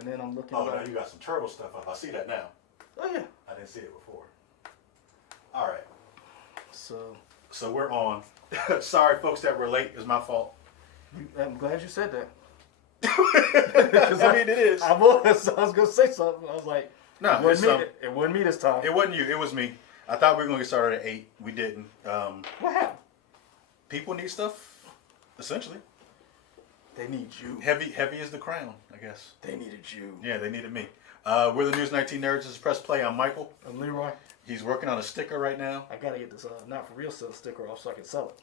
And then I'm looking. Oh, now you got some turtle stuff up. I see that now. Oh yeah. I didn't see it before. All right. So we're on. Sorry, folks, that we're late. It's my fault. I'm glad you said that. Because I mean, it is. I was gonna say something. I was like, no, it wasn't me this time. It wasn't you. It was me. I thought we were gonna get started at 8. We didn't. What happened? People need stuff. Essentially, they need you. Heavy is the crown, I guess. They needed you. Yeah, they needed me. We're the News 19 Nerds. This is Press Play. I'm Michael. I'm Leroy. He's working on a sticker right now. I gotta get this not for real sale sticker off so I can sell it.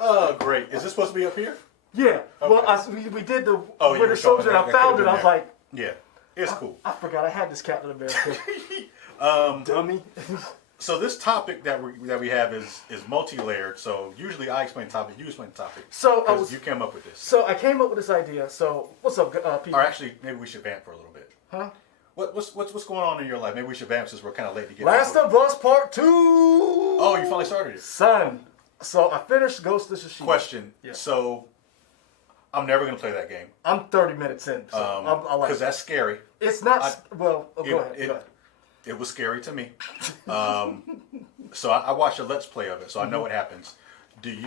Oh, great. Is this supposed to be up here? Yeah. Okay. Well, we did the you Winter were Soldier, and I found it. I was like, yeah, it's cool. I forgot I had this Captain America. Dummy. So this topic that we have is multi-layered. So usually I explain the topic, you explain the topic. So you came up with this. So I came up with this idea. So what's up, people? Or actually, maybe we should vamp for a little bit. Huh? What's going on in your life? Maybe we should vamp since we're kind of late to get. Last of Us Part 2. Oh, you finally started it, son. So I finished Ghost of Tsushima. Question. Yeah. So I'm never gonna play that game. I'm 30 minutes in. So because that's scary. It's not. Go ahead. It was scary to me. So I watched a Let's Play of it, so I know what happens. Did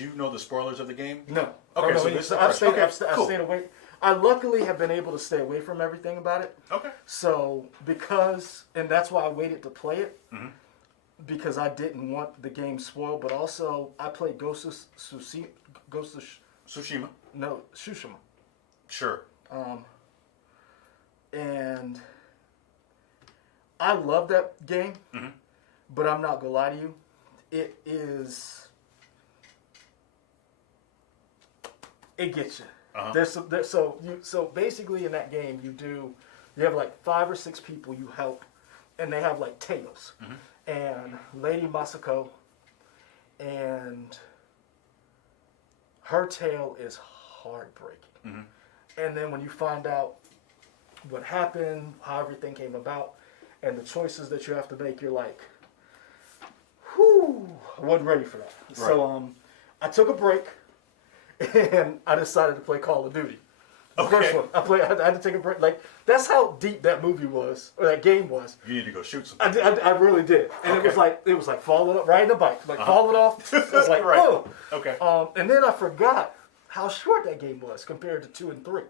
you know the spoilers of the game? No. Okay, so this is I've stayed away. I luckily have been able to stay away from everything about it. Okay. So and that's why I waited to play it, because I didn't want the game spoiled. But also, I played Ghost of Tsushima. No, Tsushima. Sure. And I love that game, but I'm not gonna lie to you, it gets you. So basically in that game you have like 5 or 6 people you help, and they have like tails, and Lady Masako, and her tale is heartbreaking, and then when you find out what happened, how everything came about, and the choices that you have to make, you're like, whew, I wasn't ready for that. Right. So I took a break, and I decided to play Call of Duty. The first one. I had to take a break. Like, that's how deep that movie was, or that game was. You need to go shoot something. I really did. And it was like falling up, riding a bike, like falling off. It was like, right. Oh. Okay. And then I forgot how short that game was compared to 2 and 3.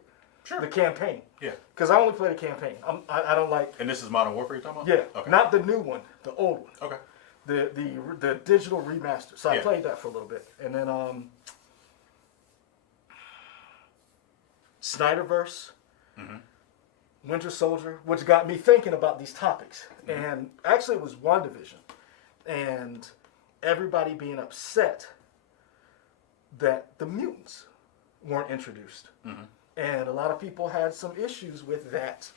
Sure. The campaign. Yeah. Because I only play the campaign. I don't like. And this is Modern Warfare you're talking about? Yeah. Okay. Not the new one, the old one. Okay. The digital remaster. So I played that for a little bit, and then Snyderverse, Winter Soldier, which got me thinking about these topics. And actually, it was WandaVision, and everybody being upset that the mutants weren't introduced. And a lot of people had some issues with that.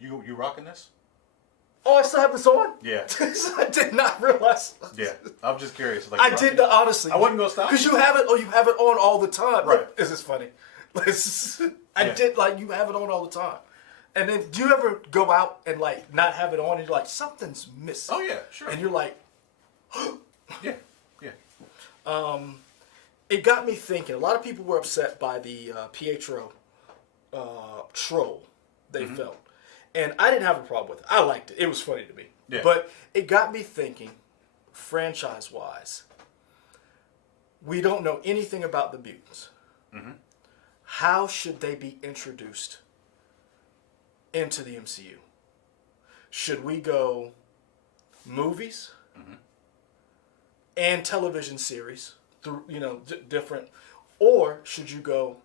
You rocking this? Oh, I still have this on? Yeah. I did not realize. Yeah, I'm just curious. Like, I did not, honestly. I wasn't gonna stop because you have it. Oh, you have it on all the time. Right? Look, this is funny. I did you have it on all the time. And then, do you ever go out and like not have it on, and you're like, something's missing? Oh yeah, sure. And you're like, yeah. It got me thinking. A lot of people were upset by the Pietro troll they felt. And I didn't have a problem with it. I liked it. It was funny to me. Yeah. But it got me thinking, franchise-wise, we don't know anything about the mutants. How should they be introduced into the MCU? Should we go movies and television series through, different, or should you go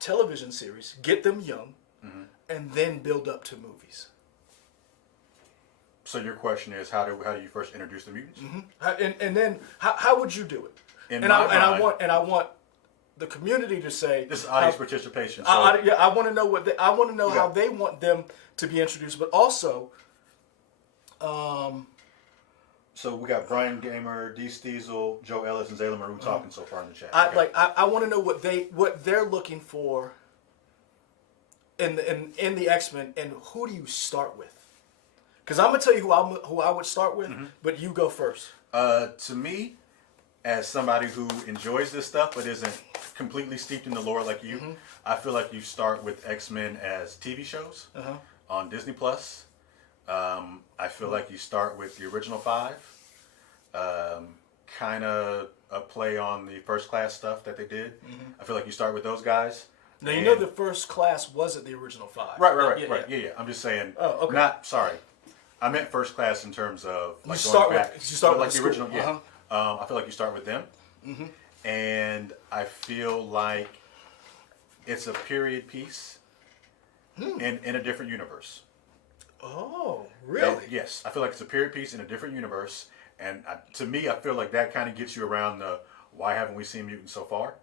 television series, get them young, and then build up to movies? So your question is, how do you first introduce the mutants? And then how would you do it? I want the community to say this is audience participation. So I want to know how they want them to be introduced, but also. So we got Brian Gamer, D. Steezel, Joe Ellis, and Zayla Maru talking so far in the chat. I want to know what they're looking for in the X-Men, and who do you start with? Because I'm gonna tell you who I would start with, but you go first. To me, as somebody who enjoys this stuff but isn't completely steeped in the lore like you, I feel like you start with X-Men as TV shows on Disney Plus. I feel like you start with the original 5, kind of a play on the First Class stuff that they did. I feel like you start with those guys. Now, you know the First Class wasn't the original 5. Right. Yeah. I'm just saying. Oh, okay. Sorry. I meant First Class in terms of like you going back. You start with like the original. Yeah. I feel like you start with them, and I feel like it's a period piece in a different universe. Oh, really? Yes, I feel like it's a period piece in a different universe, and to me, I feel like that kind of gets you around the why haven't we seen mutants so far?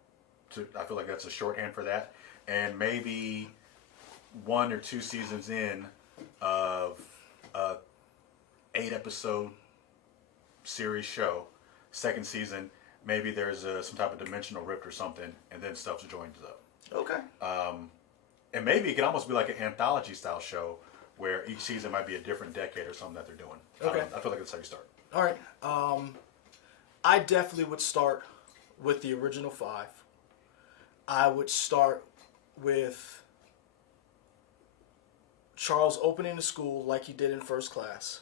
I feel like that's a shorthand for that, and maybe 1 or 2 seasons in of a 8-episode series show, second season, maybe there's some type of dimensional rift or something, and then stuff's joined up. Okay. And maybe it could almost be like an anthology style show where each season might be a different decade or something that they're doing. Okay. I feel like that's how you start. All right. I definitely would start with the original 5. I would start with Charles opening the school like he did in First Class.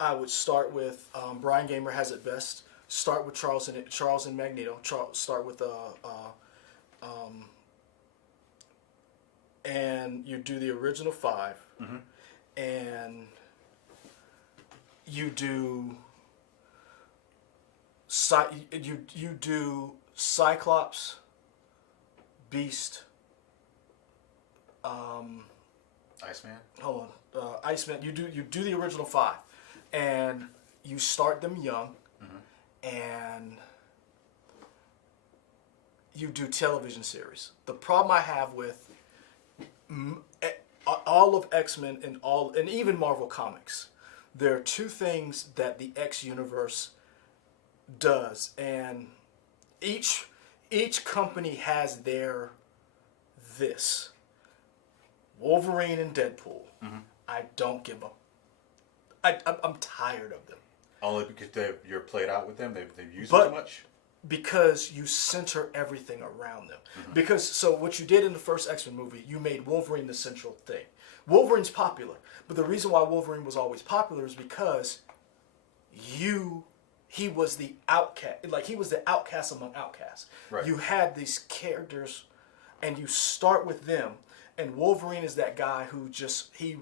I would start with Brian Gamer has it best. Start with Charles and Magneto. Start with and you do the original 5, and you do you do Cyclops, Beast, Iceman. hold on, Iceman. You do the original 5, and you start them young, and you do television series. The problem I have with all of X-Men and even Marvel Comics, there are 2 things that the X universe does, and each company has their this. Wolverine and Deadpool. I don't give up. I'm tired of them. Only because you're played out with them. They've used them too much. Because you center everything around them. Because so what you did in the first X-Men movie, you made Wolverine the central thing. Wolverine's popular, but the reason why Wolverine was always popular is because he was the outcast. Like, he was the outcast among outcasts. Right. You had these characters, and you start with them. And Wolverine is that guy who just he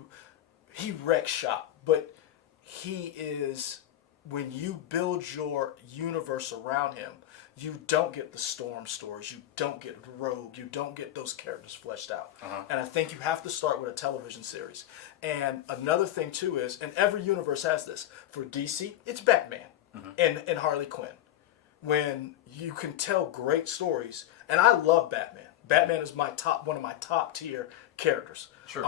wrecks shop, but he is, when you build your universe around him, you don't get the Storm stories, you don't get Rogue, you don't get those characters fleshed out. And I think you have to start with a television series. And another thing too is, and every universe has this, for DC, it's Batman and Harley Quinn. When you can tell great stories, and I love Batman. Batman is one of my top tier characters. Sure.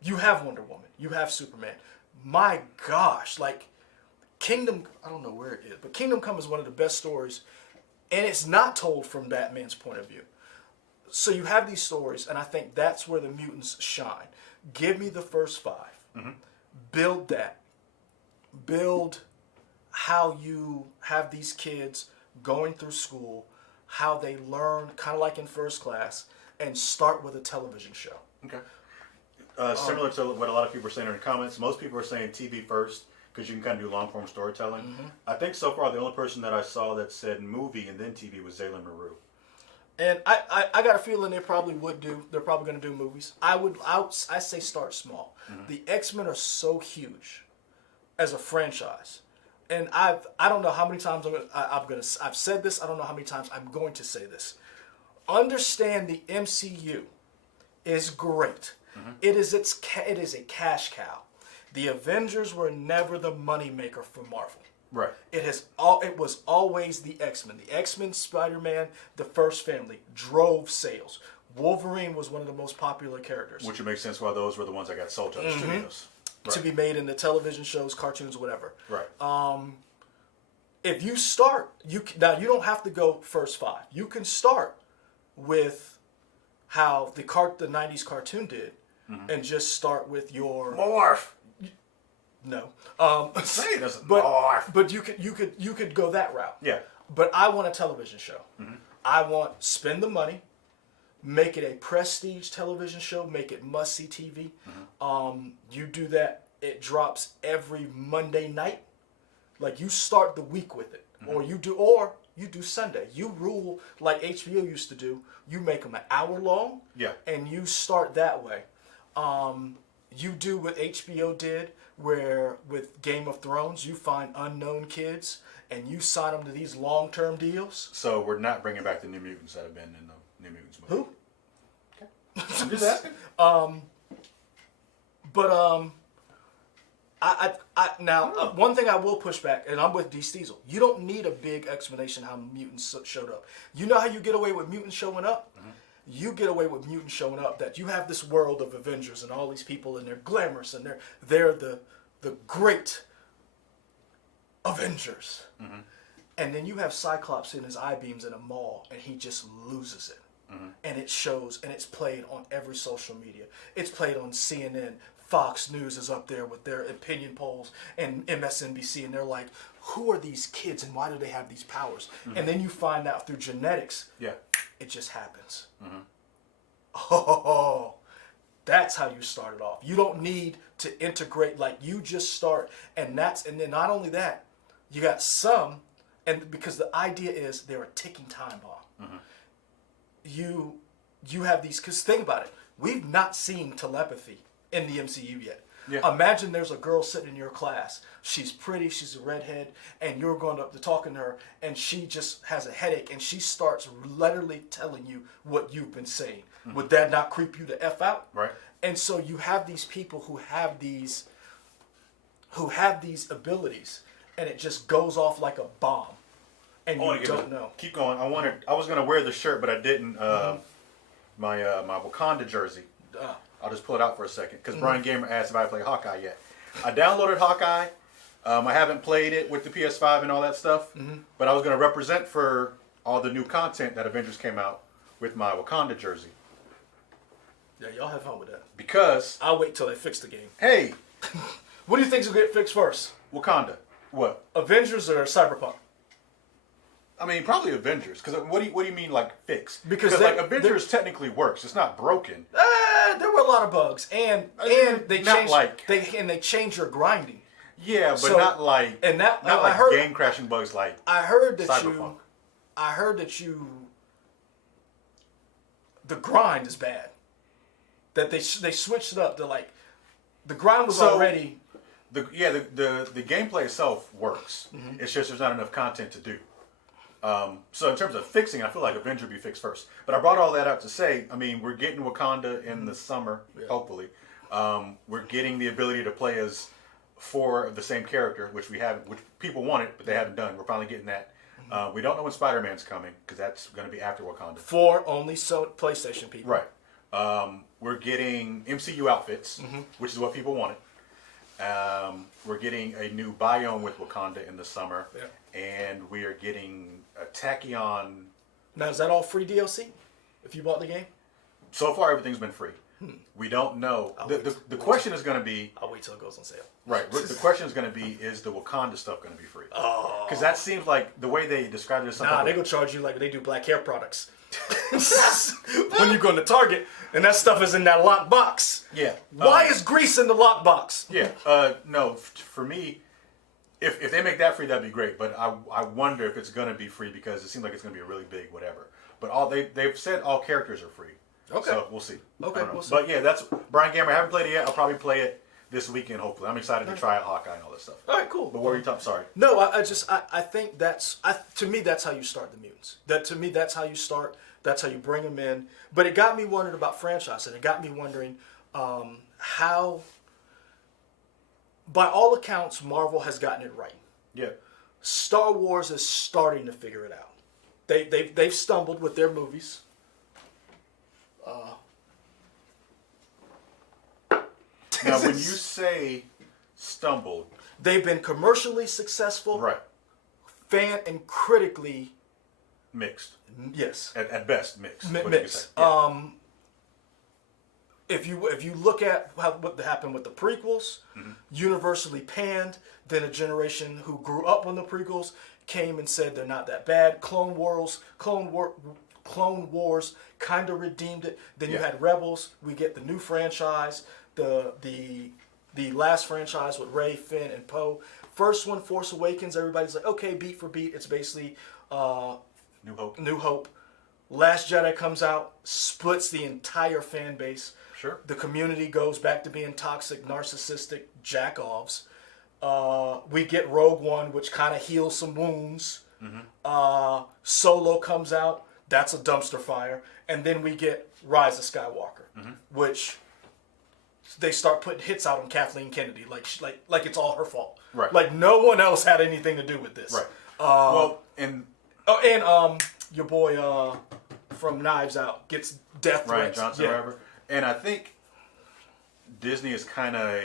You have Wonder Woman, you have Superman. My gosh, like Kingdom, I don't know where it is, but Kingdom Come is one of the best stories, and it's not told from Batman's point of view. So you have these stories, and I think that's where the mutants shine. Give me the first 5. Build that. Build how you have these kids going through school, how they learn, kind of like in First Class, and start with a television show. Okay. Similar to what a lot of people are saying in the comments, most people are saying TV first because you can kind of do long form storytelling. I think so far the only person that I saw that said movie and then TV was Zayla Maru. And I got a feeling they're probably going to do movies. I say start small. The X-Men are so huge as a franchise. And I don't know how many times I've said this. I don't know how many times I'm going to say this. Understand the MCU is great. It is a cash cow. The Avengers were never the moneymaker for Marvel. Right. It was always the X-Men. The X-Men, Spider-Man, the first family drove sales. Wolverine was one of the most popular characters. Which would make sense why those were the ones that got sold to the studios. Right. To be made into television shows, cartoons, whatever. Right. If you start, now you don't have to go first 5. You can start with how the 90s cartoon did, and just start with your Morph. No. Say it doesn't. But you could go that route. Yeah. But I want a television show. I want spend the money, make it a prestige television show, make it must see TV. You do that, it drops every Monday night. Like you start the week with it, or you do Sunday. You rule like HBO used to do. You make them an hour long. Yeah. And you start that way. You do what HBO did, where with Game of Thrones, you find unknown kids and you sign them to these long-term deals. So we're not bringing back the New Mutants that have been in the New Mutants movie. Who? Okay. I'm just asking. One thing I will push back, and I'm with D. Steezel. You don't need a big explanation how mutants showed up. You know how you get away with mutants showing up? You get away with mutants showing up that you have this world of Avengers and all these people and they're glamorous and they're the great Avengers. And then you have Cyclops in his I-beams in a mall and he just loses it. And it shows, and it's played on every social media. It's played on CNN. Fox News is up there with their opinion polls, and MSNBC, and they're like, who are these kids and why do they have these powers? And then you find out through genetics, it just happens. Oh, that's how you start it off. You don't need to integrate, like you just start, and then not only that, you got some, and because the idea is they're a ticking time bomb. You have these, because think about it, we've not seen telepathy in the MCU yet. Imagine there's a girl sitting in your class. She's pretty, she's a redhead, and you're going up to talking to her, and she just has a headache, and she starts literally telling you what you've been saying. Would that not creep you the F out? Right. And so you have these people who have these abilities, and it just goes off like a bomb. And you don't know. Keep going. I was gonna wear the shirt, but I didn't. My Wakanda jersey. I'll just pull it out for a second because Brian Gamer asked if I played Hawkeye yet. I downloaded Hawkeye. I haven't played it with the PS5 and all that stuff, but I was gonna represent for all the new content that Avengers came out with my Wakanda jersey. Yeah, y'all have fun with that. Because I'll wait till they fix the game. Hey, what do you think's gonna get fixed first? Wakanda. What? Avengers or Cyberpunk? I mean, probably Avengers. Because what do you mean, like, fix? Because like Avengers technically works. It's not broken. There were a lot of bugs, and they changed. They changed your grinding. Yeah, but not like game crashing bugs like I heard that Cyberpunk. the grind is bad. That they switched it up to like the grind was already. The gameplay itself works. It's just there's not enough content to do. So in terms of fixing, I feel like Avenger would be fixed first. But I brought all that up to say, I mean, we're getting Wakanda in the summer, hopefully. We're getting the ability to play as 4 of the same character, which people wanted, but they haven't done. We're finally getting that. We don't know when Spider-Man's coming, because that's going to be after Wakanda. For only PlayStation people. Right. We're getting MCU outfits, which is what people wanted. We're getting a new biome with Wakanda in the summer, and we are getting a Tachyon. Now, is that all free DLC? If you bought the game? So far, everything's been free. We don't know. The question is going to be. I'll wait till it goes on sale. Right. The question is going to be: is the Wakanda stuff going to be free? Oh. Because that seems like the way they described it. Nah, they gonna charge you like they do black hair products. When you go to Target and that stuff is in that lock box. Yeah. Why is grease in the lock box? Yeah. No, for me, if they make that free, that'd be great. But I wonder if it's gonna be free because it seems like it's gonna be a really big whatever. But they've said all characters are free. Okay. So we'll see. Okay. We'll see. But yeah, that's Brian Gamer. I haven't played it yet. I'll probably play it this weekend. Hopefully, I'm excited to try out Hawkeye and all that stuff. All right, cool. But what were you talking? Sorry. No, I think to me that's how you start the mutants. To me that's how you start. That's how you bring them in. But it got me wondering about franchise, and it got me wondering how, by all accounts, Marvel has gotten it right. Yeah. Star Wars is starting to figure it out. They've stumbled with their movies. Now, when you say stumbled, they've been commercially successful, right? Fan and critically mixed. Yes. At best, mixed. Mixed. Yeah. if you look at what happened with the prequels, universally panned, then a generation who grew up on the prequels came and said they're not that bad. Clone Wars kind of redeemed it. Then you had Rebels. We get the new franchise, the last franchise with Rey, Finn, and Poe. First one, Force Awakens. Everybody's like, okay, beat for beat, it's basically New Hope. Last Jedi comes out, splits the entire fan base. Sure. The community goes back to being toxic, narcissistic jack-offs. We get Rogue One, which kind of heals some wounds. Solo comes out. That's a dumpster fire. And then we get Rise of Skywalker, which they start putting hits out on Kathleen Kennedy, like it's all her fault. Right. Like no one else had anything to do with this. Right. And your boy from Knives Out gets death Ryan threats. Johnson, or whatever. And I think Disney is kind of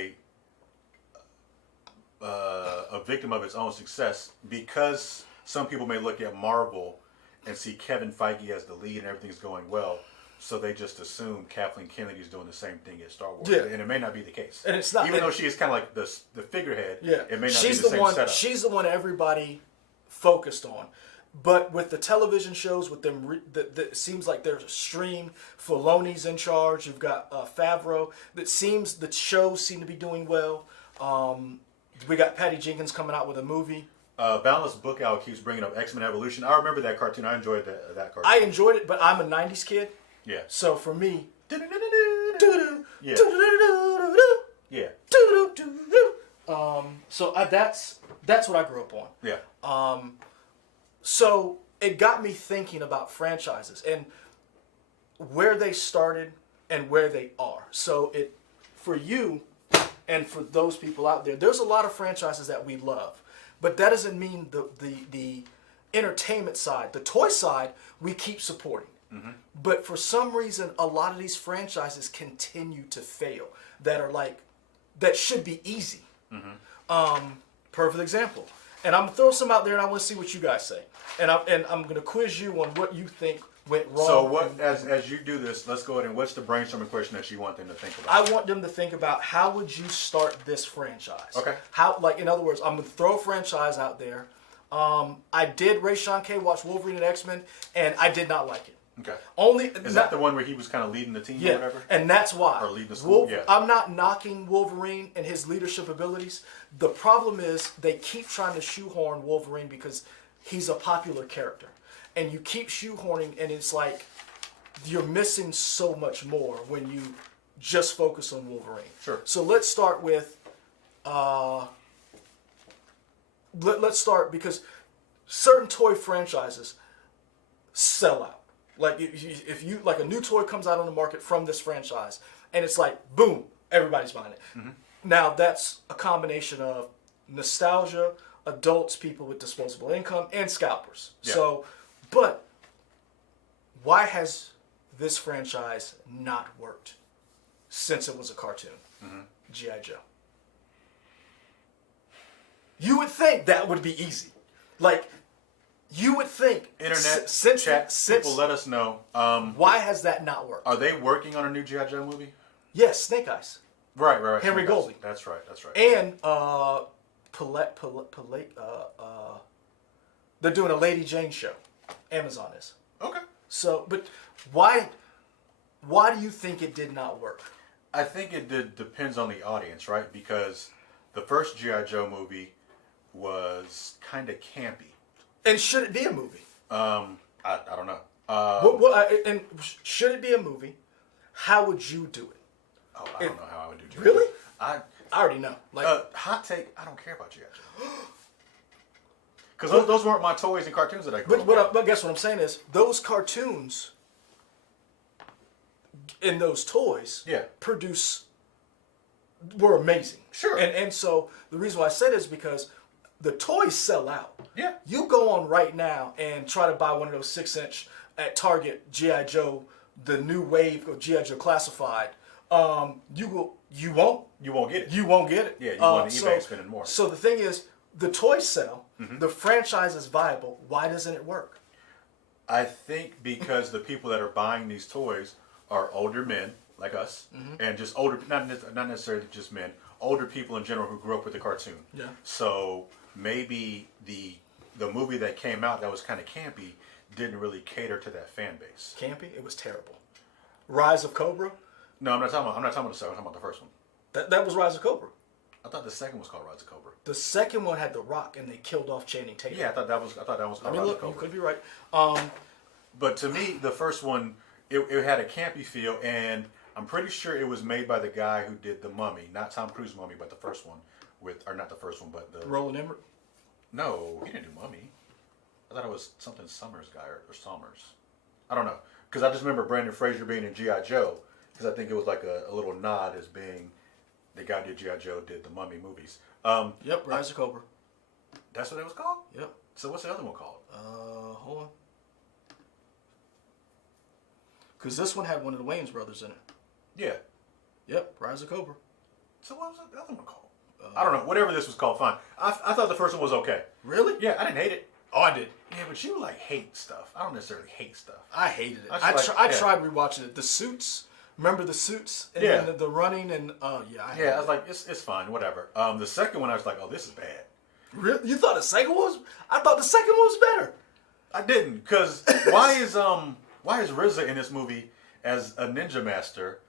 a victim of its own success, because some people may look at Marvel and see Kevin Feige as the lead and everything's going well, so they just assume Kathleen Kennedy's doing the same thing at Star Wars. Yeah. And it may not be the case. And it's not. Even though she is kind of like the figurehead, Yeah. it may not She's be the same one, setup. She's the one everybody focused on. But with the television shows, with them, it seems like they're streamed. Filoni's in charge. You've got Favreau. The shows seem to be doing well. We got Patty Jenkins coming out with a movie. Boundless Book Out keeps bringing up X-Men Evolution. I remember that cartoon. I enjoyed that cartoon. I enjoyed it, but I'm a 90s kid. Yeah. So for me... Yeah. Yeah. So that's what I grew up on. Yeah. So it got me thinking about franchises and where they started and where they are. So for you and for those people out there, there's a lot of franchises that we love, but that doesn't mean the entertainment side, the toy side, we keep supporting. But for some reason, a lot of these franchises continue to fail that should be easy. Perfect example. And I'm gonna throw some out there, and I want to see what you guys say. And I'm gonna quiz you on what you think went wrong. So as you do this, let's go ahead and what's the brainstorming question that you want them to think about? I want them to think about how would you start this franchise. Okay. In other words, I'm gonna throw a franchise out there. I did Ray Sean K watch Wolverine and X-Men, and I did not like it. Okay. Is that the one where he was kind of leading the team or whatever? And that's why. Or leading the school, yeah. I'm not knocking Wolverine and his leadership abilities. The problem is they keep trying to shoehorn Wolverine because he's a popular character. And you keep shoehorning, and it's like you're missing so much more when you just focus on Wolverine. Sure. So let's start with, let's start because certain toy franchises sell out. Like if you like a new toy comes out on the market from this franchise, and it's like boom, everybody's buying it. Now that's a combination of nostalgia, adults, people with disposable income, and scalpers. Yeah. So, but why has this franchise not worked since it was a cartoon? G.I. Joe. You would think that would be easy, like. You would think internet since people let us know. Why has that not worked? Are they working on a new G.I. Joe movie? Yes, Snake Eyes. Right. Henry Golding. That's right. And they're doing a Lady Jane show. Amazon is. Okay. So, but why do you think it did not work? I think it depends on the audience, right? Because the first G.I. Joe movie was kind of campy. And should it be a movie? I don't know. And should it be a movie? How would you do it? Oh, I don't know how I would do G.I. Really? I already know. Like hot take. I don't care about G.I. Joe. Because those weren't my toys and cartoons that I grew up with. But guess what I'm saying is those cartoons and those toys were amazing. Sure. And so the reason why I said it is because the toys sell out. Yeah. You go on right now and try to buy one of those 6-inch at Target G.I. Joe, the new wave of G.I. Joe Classified. You won't get it. You won't get it. Yeah, you want eBay spending more. So the thing is, the toys sell. The franchise is viable. Why doesn't it work? I think because the people that are buying these toys are older men, like us, and just older, not necessarily just men, older people in general who grew up with the cartoon. Yeah. So maybe the movie that came out that was kind of campy didn't really cater to that fan base. Campy? It was terrible. Rise of Cobra? No, I'm not talking about the second. I'm talking about the first one. That was Rise of Cobra. I thought the second was called Rise of Cobra. The second one had The Rock, and they killed off Channing Tatum. Yeah, I thought that was called Rise of Cobra. You could be right. But to me, the first one, it had a campy feel, and I'm pretty sure it was made by the guy who did The Mummy, not Tom Cruise Mummy, but the first one or not the first one, but the Roland Emmerich? No, he didn't do Mummy. I thought it was something Summers guy or Summers. I don't know, because I just remember Brandon Fraser being in G.I. Joe, because I think it was like a little nod as being the guy who did G.I. Joe did the Mummy movies. Yep, Rise of Cobra. That's what it was called? Yep. So what's the other one called? Hold on. Because this one had one of the Wayans brothers in it. Yeah. Yep, Rise of Cobra. So what was the other one called? I don't know. Whatever this was called, fine. I thought the first one was okay. Really? Yeah, I didn't hate it. Oh, I did. Yeah, but you like hate stuff. I don't necessarily hate stuff. I hated it. I I tried rewatching it. The Suits. Remember the Suits? And Yeah. then the running and I was like, it's fine, whatever. The second one, I was like, oh, this is bad. Really? You thought the second one was? I thought the second one was better. I didn't, because why is RZA in this movie as a ninja master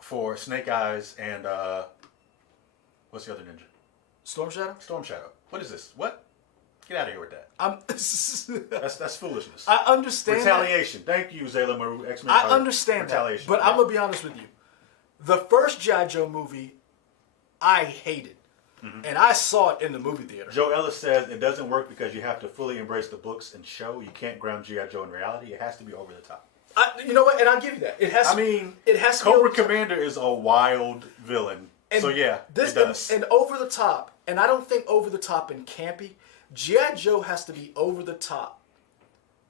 for Snake Eyes and what's the other ninja? Storm Shadow? Storm Shadow. What is this? What? Get out of here with that. That's foolishness. I understand. Retaliation. Thank you, Zayla Maru. X-Men. I understand that, but I'm gonna be honest with you. The first G.I. Joe movie, I hated, and I saw it in the movie theater. Joe Ellis says it doesn't work because you have to fully embrace the books and show. You can't ground G.I. Joe in reality. It has to be over the top. You know what? And I'll give you that. It has. It has to. Cobra Commander is a wild villain. And so yeah, this it does. And over the top, and I don't think over the top and campy. G.I. Joe has to be over the top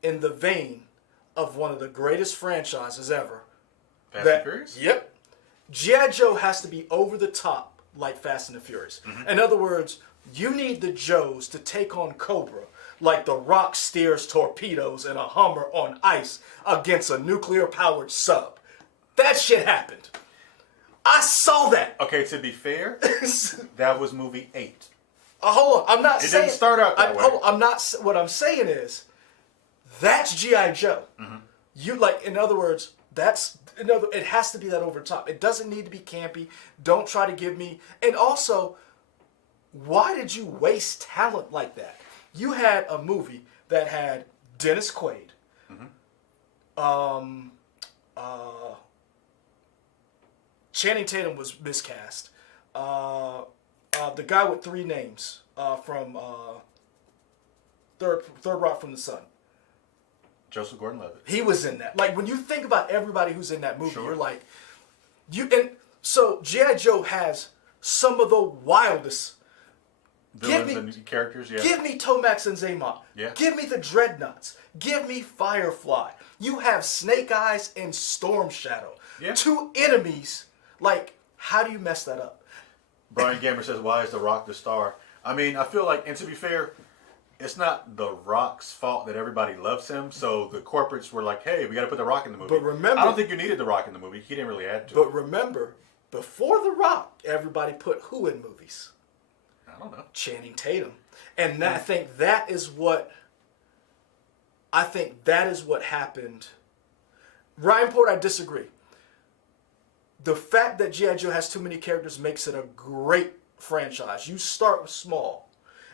in the vein of one of the greatest franchises ever. Fast and Furious? Yep. G.I. Joe has to be over the top like Fast and the Furious. In other words, you need the Joes to take on Cobra like The Rock steers torpedoes in a Hummer on ice against a nuclear-powered sub. That shit happened. I saw that. Okay, to be fair, that was movie 8. Hold on, I'm not saying... It didn't start out that way. Hold on, I'm not... What I'm saying is, that's G.I. Joe. You, in other words, it has to be that over top. It doesn't need to be campy. Don't try to give me... And also, why did you waste talent like that? You had a movie that had Dennis Quaid, Channing Tatum was miscast, the guy with 3 names from Third Rock from the Sun. Joseph Gordon-Levitt. He was in that. Like, when you think about everybody who's in that movie, Sure. you're like, so G.I. Joe has some of the wildest Villains and characters, yeah. Give me Tomax and Zaymot. Yeah. Give me the Dreadnoughts. Give me Firefly. You have Snake Eyes and Storm Shadow. Yeah. 2 enemies. Like, how do you mess that up? Brian Gamer says, why is The Rock the star? I mean, I feel like, and to be fair, it's not The Rock's fault that everybody loves him. So the corporates were like, hey, we got to put The Rock in the movie. But remember... I don't think you needed The Rock in the movie. He didn't really add to it. But remember, before The Rock, everybody put who in movies? I don't know. Channing Tatum. And I think that is what happened. Ryan Porter, I disagree. The fact that G.I. Joe has too many characters makes it a great franchise. You start with small.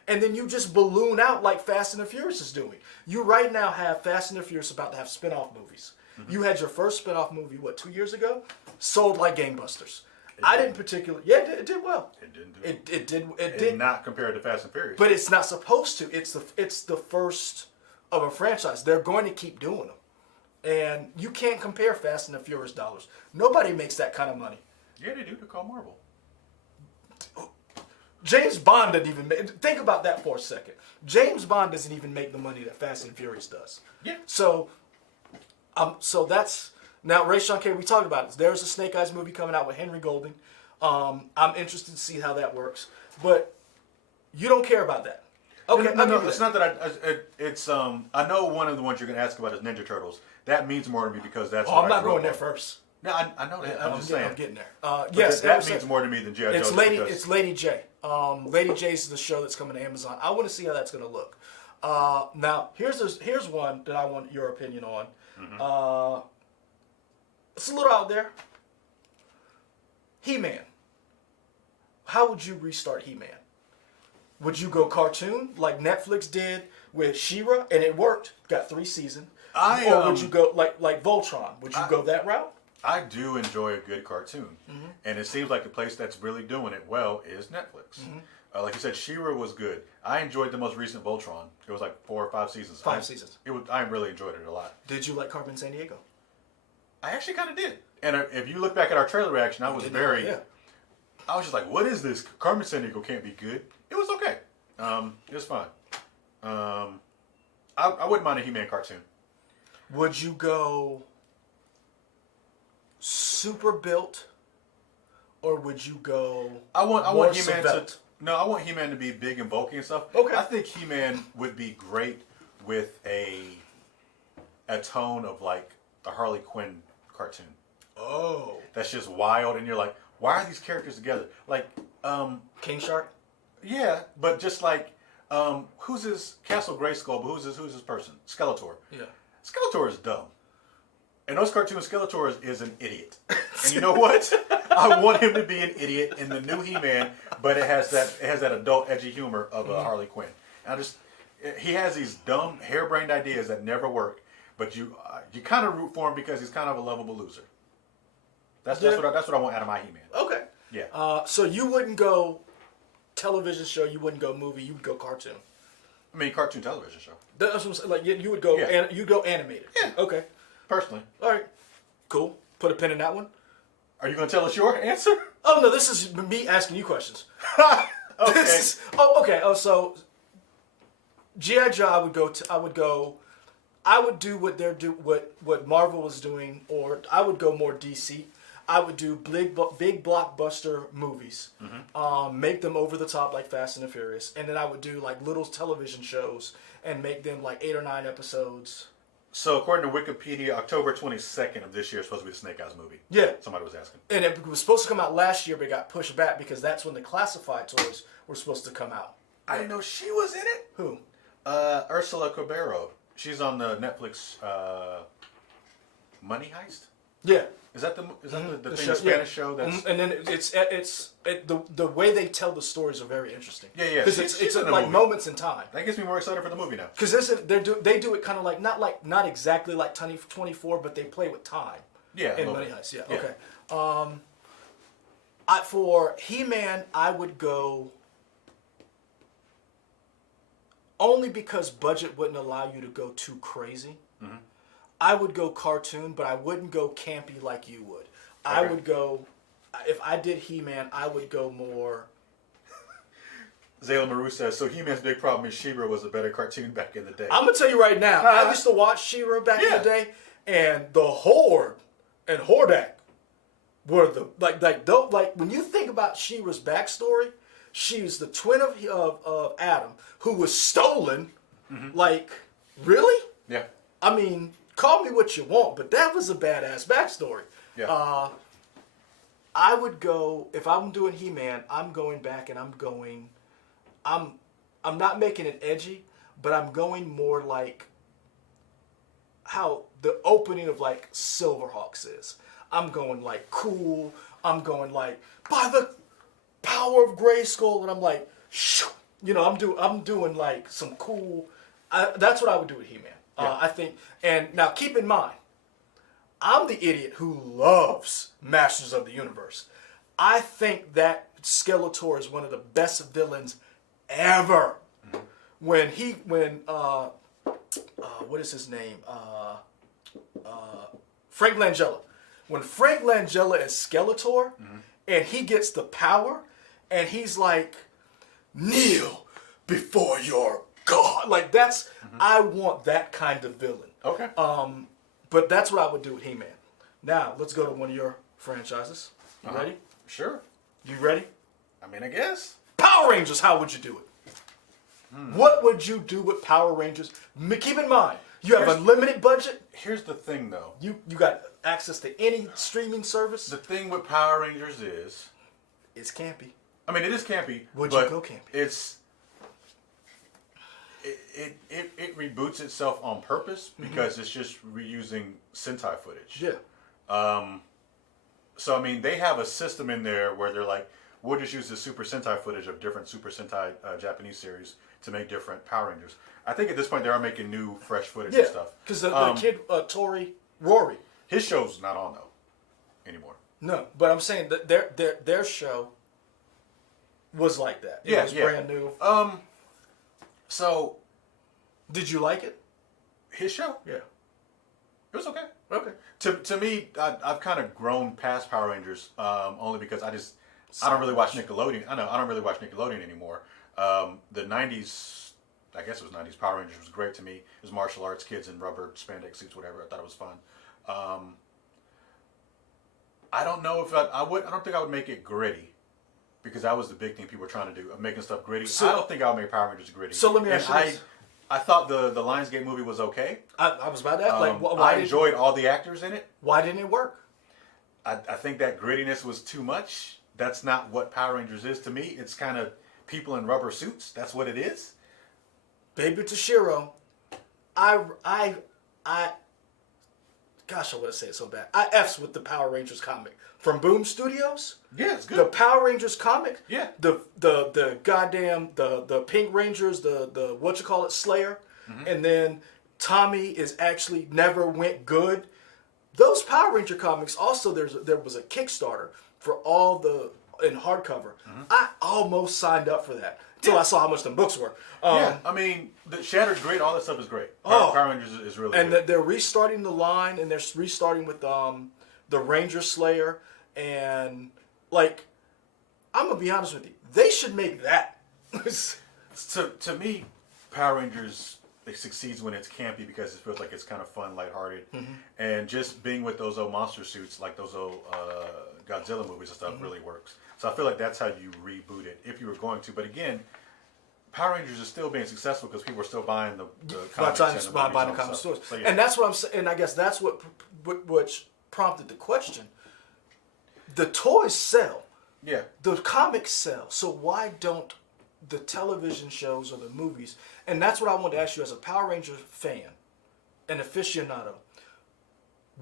And then you just balloon out like Fast and the Furious is doing. You right now have Fast and the Furious about to have spin-off movies. You had your first spin-off movie, 2 years ago? Sold like gangbusters. I didn't particularly... Yeah, it did well. It didn't do It did. It not compared to Fast and Furious. But it's not supposed to. It's the first of a franchise. They're going to keep doing them. And you can't compare Fast and the Furious dollars. Nobody makes that kind of money. Yeah, they do. They're called Marvel. James Bond doesn't even make... Think about that for a second. James Bond doesn't even make the money that Fast and Furious does. Yeah. So that's... Now, Ray Sean K, we talked about it. There's a Snake Eyes movie coming out with Henry Golding. I'm interested to see how that works. But you don't care about that. Okay, no, it's not that I know one of the ones you're going to ask about is Ninja Turtles. That means more to me because that's I'm not going there first. No, I know that. I'm just saying. I'm getting there. But Yes, that means more to me than G.I. Joe. It's Lady J. Lady J's the show that's coming to Amazon. I want to see how that's going to look. Now, here's one that I want your opinion on. Mm-hmm. It's a little out there. He-Man. How would you restart He-Man? Would you go cartoon like Netflix did with She-Ra and it worked? Got 3 seasons. Or would you go like Voltron? Would you go that route? I do enjoy a good cartoon, and it seems like the place that's really doing it well is Netflix. Like you said, She-Ra was good. I enjoyed the most recent Voltron. It was like 4 or 5 seasons. 5 seasons. I really enjoyed it a lot. Did you like Carmen Sandiego? I actually kind of did. And if you look back at our trailer reaction, I was just like, what is this? Carmen Sandiego can't be good. It was okay. It was fine. I wouldn't mind a He-Man cartoon. Would you go super built, or would you go? I want He-Man I want He-Man to be big and bulky and stuff. Okay. I think He-Man would be great with a tone of like the Harley Quinn cartoon. Oh. That's just wild, and you're like, why are these characters together? Like, King Shark. Yeah, but just like, who's his Castle Grayskull? But who's his person? Skeletor. Yeah. Skeletor is dumb. In those cartoons, Skeletor is an idiot. And you know what? I want him to be an idiot in the new He-Man, but it has that adult edgy humor of Harley Quinn. And he has these dumb, harebrained ideas that never work, but you kind of root for him because he's kind of a lovable loser. That's what I want out of my He-Man. Okay. Yeah. So you wouldn't go television show, you wouldn't go movie, you would go cartoon. I mean, cartoon television show. That's what I'm saying. Like you would go, you'd go animated. Yeah. Okay. Personally. All right. Cool. Put a pin in that one. Are you going to tell us your answer? Oh no, this is me asking you questions. Okay. Okay. Oh, so G.I. Joe, I would do what Marvel was doing, or I would go more DC. I would do big blockbuster movies, make them over the top like Fast and the Furious, and then I would do like little television shows and make them like 8 or 9 episodes. So according to Wikipedia, October 22nd of this year is supposed to be the Snake Eyes movie. Yeah. Somebody was asking. And it was supposed to come out last year, but it got pushed back because that's when the classified toys were supposed to come out. I didn't know she was in it. Who? Ursula Cobra. She's on the Netflix Money Heist. Yeah. Is that the Spanish show? That's and then the way they tell the stories are very interesting. Yeah. Because it's like movie. Moments in time. That gets me more excited for the movie now. Because they do it kind of like not exactly like 24, but they play with time. Yeah. In Money Heist. Yeah. Okay. For He-Man, I would go only because budget wouldn't allow you to go too crazy. Mm-hmm. I would go cartoon, but I wouldn't go campy like you would. Okay. I would go, if I did He-Man, I would go more. Zayla Maru says, so He-Man's big problem is She-Ra was a better cartoon back in the day. I'm going to tell you right now, I used to watch She-Ra back in the day, and the Horde and Hordak were the, like when you think about She-Ra's backstory, she's the twin of Adam, who was stolen. Mm-hmm. Like, really? Yeah. I mean, call me what you want, but that was a badass backstory. Yeah. I would go, if I'm doing He-Man, I'm going back and I'm not making it edgy, but I'm going more like how the opening of like Silverhawks is. I'm going like cool. I'm going like by the power of Grayskull, and I'm like, shoo, I'm doing like some cool. That's what I would do with He-Man. Yeah. I think, and now keep in mind, I'm the idiot who loves Masters of the Universe. I think that Skeletor is one of the best villains ever. Mm-hmm. What is his name? Frank Langella. When Frank Langella is Skeletor, mm-hmm. and he gets the power, and he's like, kneel before your God. Like that's, mm-hmm. I want that kind of villain. Okay. But that's what I would do with He-Man. Now, let's go to one of your franchises. You ready? Sure. You ready? I mean, I guess. Power Rangers, how would you do it? What would you do with Power Rangers? Keep in mind, You have unlimited budget. Here's the thing, though. You got access to any streaming service. The thing with Power Rangers is, it's campy. I mean, it is campy. Would but you go campy? It reboots itself on purpose because it's just reusing Sentai footage. Yeah. So I mean, they have a system in there where they're like, we'll just use the Super Sentai footage of different Super Sentai Japanese series to make different Power Rangers. I think at this point they are making new, fresh footage and stuff. Because the kid Rory, his show's not on though anymore. No, but I'm saying that their show was like that. It was brand new. So, did you like it? His show? Yeah. It was okay. Okay. To me, I've kind of grown past Power Rangers only because I don't really watch Nickelodeon. I don't really watch Nickelodeon anymore. The 90s, I guess it was 90s, Power Rangers was great to me. It was martial arts, kids in rubber spandex suits, whatever. I thought it was fun. I don't know if I don't think I would make it gritty. Because that was the big thing people were trying to do, of making stuff gritty. So, I don't think I'll make Power Rangers gritty. So let me ask you this. I thought the Lionsgate movie was okay. I was about that. I enjoyed all the actors in it. Why didn't it work? I think that grittiness was too much. That's not what Power Rangers is to me. It's kind of people in rubber suits. That's what it is. Baby Toshiro, gosh, I would have said it so bad. I F's with the Power Rangers comic from Boom Studios. Yeah, it's good. The Power Rangers comic. Yeah. The goddamn the Pink Rangers, the Slayer, and then Tommy is actually never went good. Those Power Ranger comics also there was a Kickstarter for all in hardcover. I almost signed up for that until I saw how much the books were. Yeah, I mean, the Shattered Grid, all that stuff is great. Power Rangers is really good. And they're restarting the line, and they're restarting with the Ranger Slayer, and like, I'm gonna be honest with you, they should make that. To me, Power Rangers it succeeds when it's campy because it feels like it's kind of fun, lighthearted, and just being with those old monster suits, like those old Godzilla movies and stuff, really works. So I feel like that's how you reboot it if you were going to. But again, Power Rangers is still being successful because people are still buying the comics and buying the comic stores. So, yeah. And that's what I'm saying. And I guess that's what prompted the question. The toys sell. Yeah. The comics sell. So why don't the television shows or the movies? And that's what I wanted to ask you as a Power Ranger fan, an aficionado.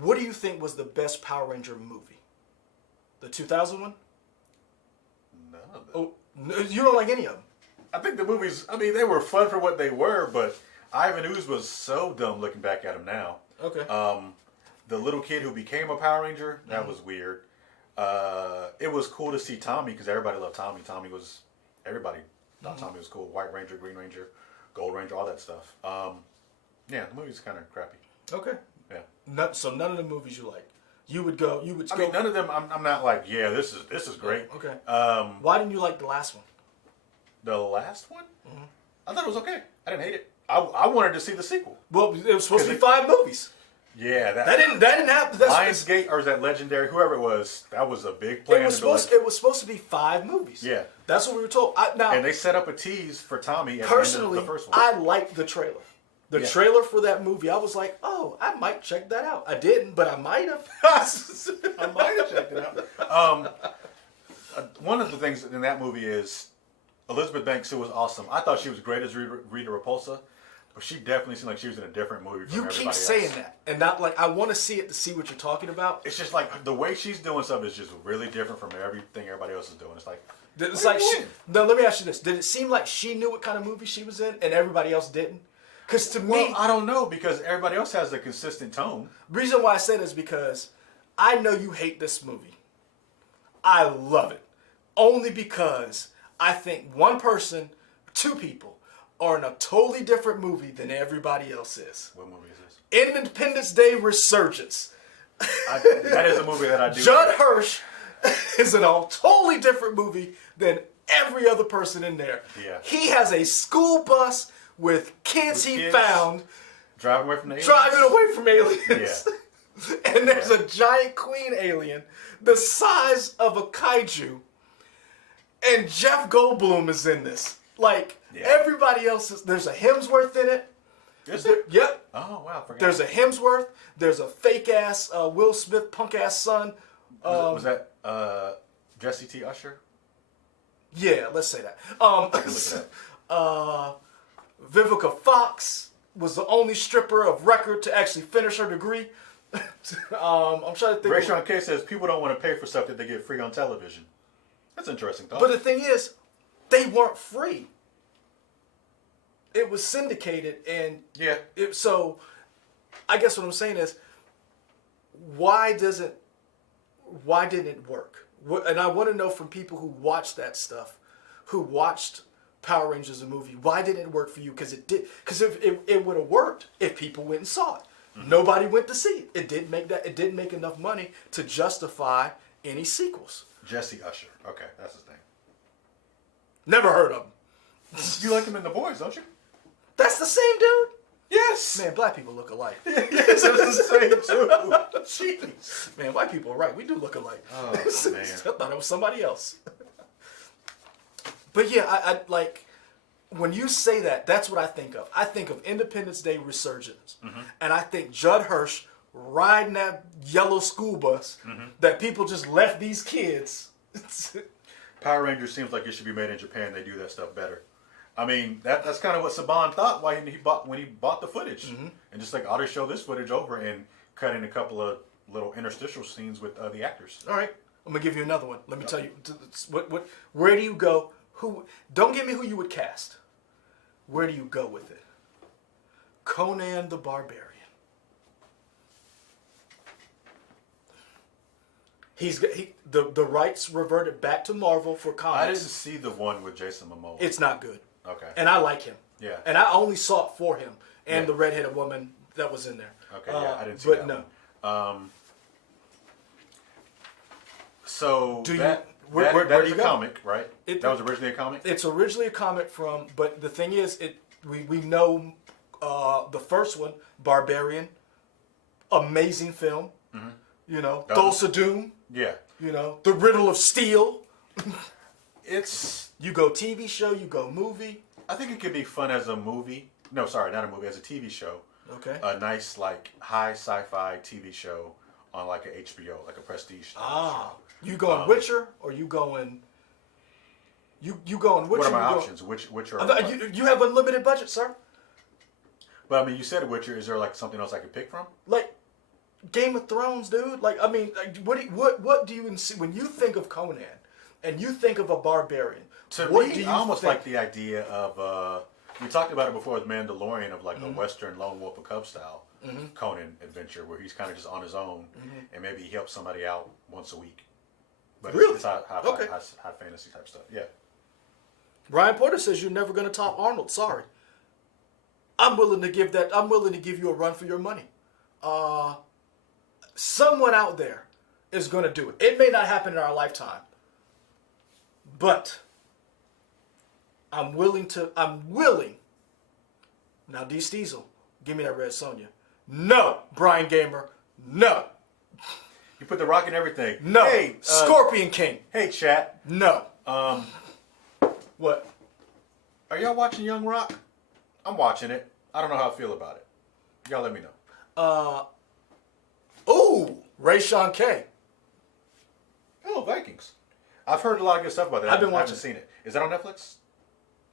What do you think was the best Power Ranger movie? The 2000 one? None of them. Oh, no, you don't like any of them? I think the movies, I mean, they were fun for what they were, but Ivan Ooze was so dumb looking back at him now. Okay. The little kid who became a Power Ranger, that was weird. It was cool to see Tommy because everybody loved Tommy. Everybody thought Tommy was cool. White Ranger, Green Ranger, Gold Ranger, all that stuff. Yeah, the movie's kind of crappy. Okay. Yeah. So none of the movies you like. I mean, none of them. I'm not like, yeah, this is great. Okay. Why didn't you like the last one? The last one? I thought it was okay. I didn't hate it. I wanted to see the sequel. Well, it was supposed to be 5 movies. Yeah, that didn't happen. Lionsgate, or is that Legendary? Whoever it was, that was a big plan. It was supposed to be 5 movies. Yeah, that's what we were told. And they set up a tease for Tommy. Personally, at the end of the first one. I liked the trailer. The trailer for that movie, I was like, oh, I might check that out. I didn't, but I might have. I might have checked it out. One of the things in that movie is Elizabeth Banks, who was awesome. I thought she was great as Rita Repulsa, but she definitely seemed like she was in a different movie from everybody else. You keep saying that, and not like I want to see it to see what you're talking about. It's just like the way she's doing stuff is just really different from everything everybody else is doing. It's like now, let me ask you this: did it seem like she knew what kind of movie she was in, and everybody else didn't? Because to me, I don't know, because everybody else has a consistent tone. Reason why I said is because I know you hate this movie. I love it. Only because I think one person, 2 people, are in a totally different movie than everybody else is. What movie is this? Independence Day Resurgence. That is a movie that I do. Judd Hirsch is in a totally different movie than every other person in there. Yeah. He has a school bus with kids found. Driving away from aliens. Yeah. And there's a giant queen alien the size of a kaiju. And Jeff Goldblum is in this. Like, everybody else is. There's a Hemsworth in it. Is there? Yep. Oh wow, I forgot. There's a Hemsworth. There's a fake ass Will Smith punk ass son. Was that Jesse T. Usher? Yeah, let's say that. Look at that. Vivica Fox was the only stripper of record to actually finish her degree. I'm trying to think. Ray Sean K says people don't want to pay for stuff that they get free on television. That's interesting thought. But the thing is, they weren't free. It was syndicated, and yeah. So I guess what I'm saying is, why didn't it work? And I want to know from people who watched that stuff, who watched Power Rangers the movie, why didn't it work for you? Because it did. Because if it would have worked if people went and saw it. Mm-hmm. Nobody went to see it. It didn't make that. It didn't make enough money to justify any sequels. Jesse Usher. Okay, that's his name. Never heard of him. You like him in The Boys, don't you? That's the same dude. Yes. Man, black people look alike. Yes, that's the same too. Jeez. Man, white people are right. We do look alike. Oh man. I thought it was somebody else. But yeah, I like when you say that. That's what I think of. I think of Independence Day resurgence, and I think Judd Hirsch riding that yellow school bus that people just left these kids. Power Rangers seems like it should be made in Japan. They do that stuff better. I mean, that's kind of what Saban thought when he bought the footage, and just like, I'll just show this footage over and cut in a couple of little interstitial scenes with the actors. All right, I'm gonna give you another one. Let me tell you, where do you go? Don't give me who you would cast. Where do you go with it? Conan the Barbarian. The rights reverted back to Marvel for comics. I didn't see the one with Jason Momoa. It's not good. Okay. And I like him. Yeah. And I only saw it for him and the redheaded woman that was in there. Okay. Yeah, I didn't see that. But no. So where do that's you a go? comic, right? That was originally a comic. It's originally a comic but the thing is, we know the first one, Barbarian, amazing film. Mm-hmm. You know, Thulsa Doom. Yeah. You know, The Riddle of Steel. You go TV show, you go movie. I think it could be fun as a movie. No, sorry, not a movie, as a TV show. Okay. A nice, like, high sci-fi TV show on, like, a HBO, like a prestige show. You going Witcher, or you going... You going Witcher? What are my options? Which are... You have unlimited budget, sir. But, I mean, you said Witcher. Is there, like, something else I could pick from? Like, Game of Thrones, dude. Like, I mean, like, what do you see when you think of Conan and you think of a barbarian? To me, I almost like the idea of we talked about it before with Mandalorian, of like a Western Lone Wolf of Cub style Conan adventure where he's kind of just on his own and maybe he helps somebody out once a week. But really? It's high fantasy type stuff. Yeah. Ryan Porter says you're never going to top Arnold. Sorry. I'm willing to give you a run for your money. Someone out there is going to do it. It may not happen in our lifetime, but I'm willing. Now, D. Steezel, give me that Red Sonja. No, Brian Gamer, no. You put the rock in everything. No. Hey, Scorpion King. Hey, chat. No. What? Are y'all watching Young Rock? I'm watching it. I don't know how I feel about it. Y'all let me know. Ooh, Ray Sean K. Oh, Vikings. I've heard a lot of good stuff about that. I've been watching. I haven't seen it. Is that on Netflix?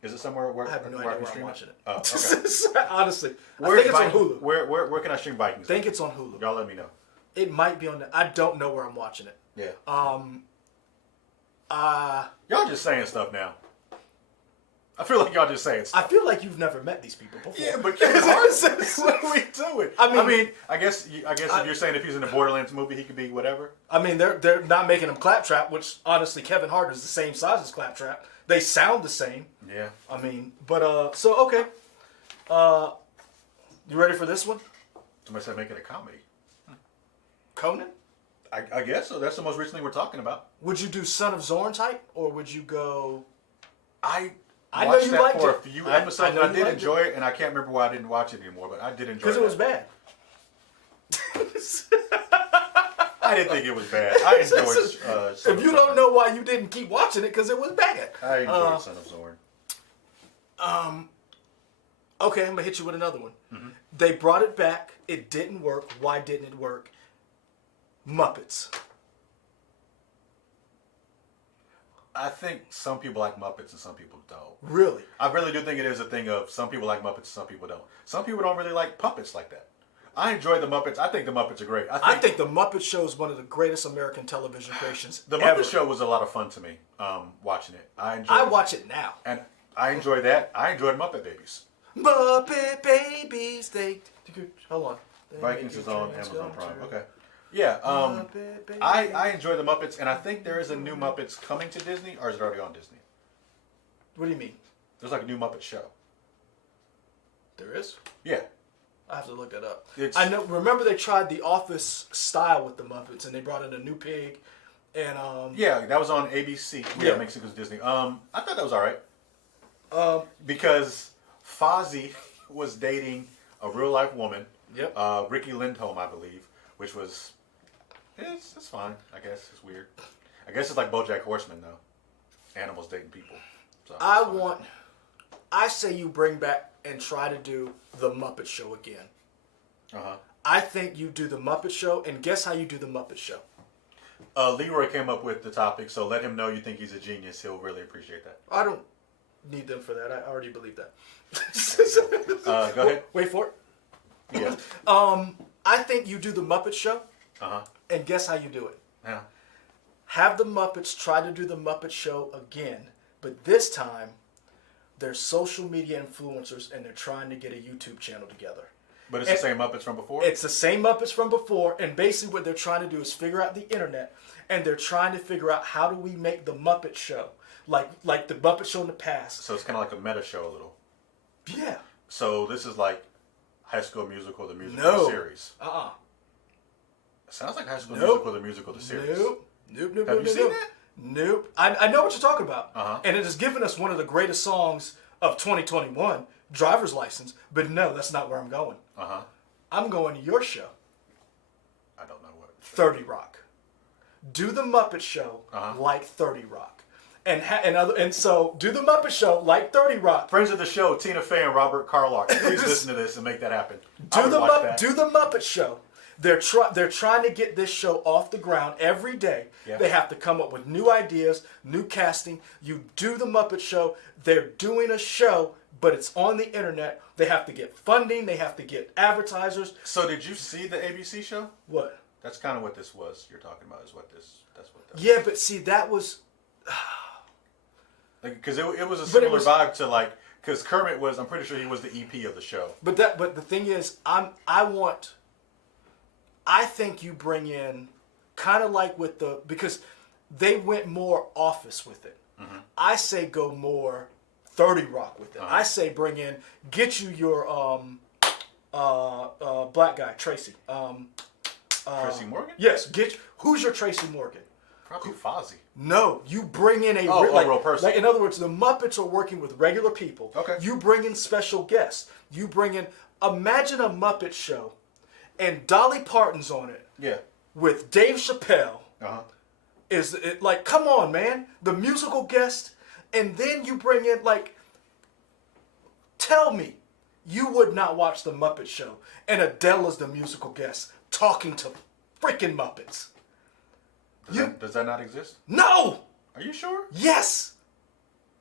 Is it somewhere where I have no idea where I'm watching it. Oh, okay. Honestly, I think it's on Hulu. Where can I stream Vikings? I think it's on Hulu. Y'all let me know. It might be on the... I don't know where I'm watching it. Yeah. Y'all just saying stuff now. I feel like y'all just saying stuff. I feel like you've never met these people before. Yeah, but Kevin Hart says, what are we doing? I mean, I guess if you're saying if he's in a Borderlands movie, he could be whatever. I mean, they're not making him Claptrap, which honestly, Kevin Hart is the same size as Claptrap. They sound the same. Yeah. I mean, but so okay. You ready for this one? Somebody said make it a comedy. Conan? I guess so. That's the most recently we're talking about. Would you do Son of Zorn type, or would you go? I know watched you that liked for it. a few episodes. I did enjoy it, and I can't remember why I didn't watch it anymore. But I did enjoy it because it was bad. I didn't think it was bad. I enjoyed. If you don't know why you didn't keep watching it, because it was bad. I enjoyed Son of Zorn. Okay, I'm gonna hit you with another one. They brought it back. It didn't work. Why didn't it work? Muppets. I think some people like Muppets and some people don't. Really? I really do think it is a thing of some people like Muppets and some people don't. Some people don't really like puppets like that. I enjoy the Muppets. I think the Muppets are great. I think the Muppet Show is one of the greatest American television creations The ever. Muppet Show was a lot of fun to me, watching it. I watch it now. And I enjoy that. I enjoyed Muppet Babies. Muppet Babies, they... Hold on. Vikings is on Amazon Prime. Okay. Yeah, I enjoy the Muppets, and I think there is a new Muppets coming to Disney, or is it already on Disney? What do you mean? There's like a new Muppet show. There is? Yeah. I have to look that up. It's- I know. Remember they tried the Office style with the Muppets, and they brought in a new pig, and Yeah, that was on ABC. Yeah, Yeah. Mexico's Disney. I thought that was all right. Because Fozzie was dating a real life woman. Yep. Ricky Lindholm, I believe, which was it's fine. I guess it's weird. I guess it's like BoJack Horseman though. Animals dating people. So it's fine. I say you bring back and try to do the Muppet Show again. Uh-huh. I think you do the Muppet Show, and guess how you do the Muppet Show? Leroy came up with the topic, so let him know you think he's a genius. He'll really appreciate that. I don't need them for that. I already believe that. Go ahead. Wait for it. Yeah. I think you do the Muppet Show, Uh-huh. and guess how you do it? Yeah. Have the Muppets try to do the Muppet Show again, but this time they're social media influencers and they're trying to get a YouTube channel together. But it's the same Muppets from before? It's the same Muppets from before, and basically what they're trying to do is figure out the internet, and they're trying to figure out how do we make the Muppet Show like the Muppet Show in the past. So it's kind of like a meta show a little. Yeah. So this is like High School Musical, the musical, the series. It sounds like High School Musical, the musical, the series. Nope. Have you seen that? Nope. I know what you're talking about. Uh-huh. And it has given us one of the greatest songs of 2021, Driver's License. But no, that's not where I'm going. Uh-huh. I'm going to your show, I don't know what. 30 Rock. Do the Muppet Show like 30 Rock. And so do the Muppet Show like 30 Rock. Friends of the show, Tina Fey and Robert Carlock. Please listen to this and make that happen. Do the Muppet Show. They're trying to get this show off the ground every day. Yeah. They have to come up with new ideas, new casting. You do the Muppet Show. They're doing a show, but it's on the internet. They have to get funding. They have to get advertisers. So did you see the ABC show? What? That's kind of what this was. You're talking about that's what that Yeah, but see, that was... Because it was a similar vibe to like... Because Kermit was... I'm pretty sure he was the EP of the show. But the thing is, I think you bring in kind of like with the, because they went more Office with it. Mm-hmm. I say go more 30 Rock with it. I say get you your black guy, Tracy. Tracy Morgan? Yes, who's your Tracy Morgan? Probably Fozzie. No, you bring in a real person. Like, in other words, the Muppets are working with regular people. Okay. You bring in special guests. You bring in, imagine a Muppet show, and Dolly Parton's on it. Yeah. With Dave Chappelle. Uh-huh. Is it like, come on, man, the musical guest, and then you bring in tell me, you would not watch the Muppet Show, and Adele is the musical guest talking to freaking Muppets. Does that not exist? No. Are you sure? Yes.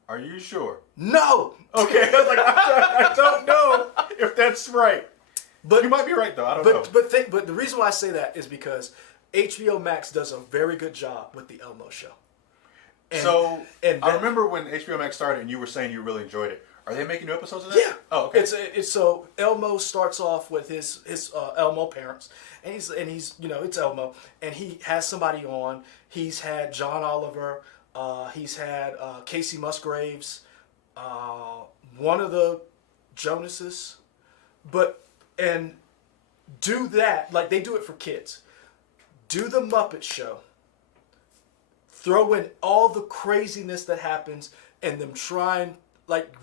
Are you sure? No. Okay, I was like, I don't know if that's right. But you might be right though. I don't know. But the reason why I say that is because HBO Max does a very good job with the Elmo show. I remember when HBO Max started, and you were saying you really enjoyed it. Are they making new episodes of that? Yeah. Oh, okay. It's so Elmo starts off with his Elmo parents, and he's it's Elmo, and he has somebody on. He's had John Oliver. He's had Casey Musgraves. One of the Jonases, and do that like they do it for kids. Do the Muppet Show. Throw in all the craziness that happens and them trying,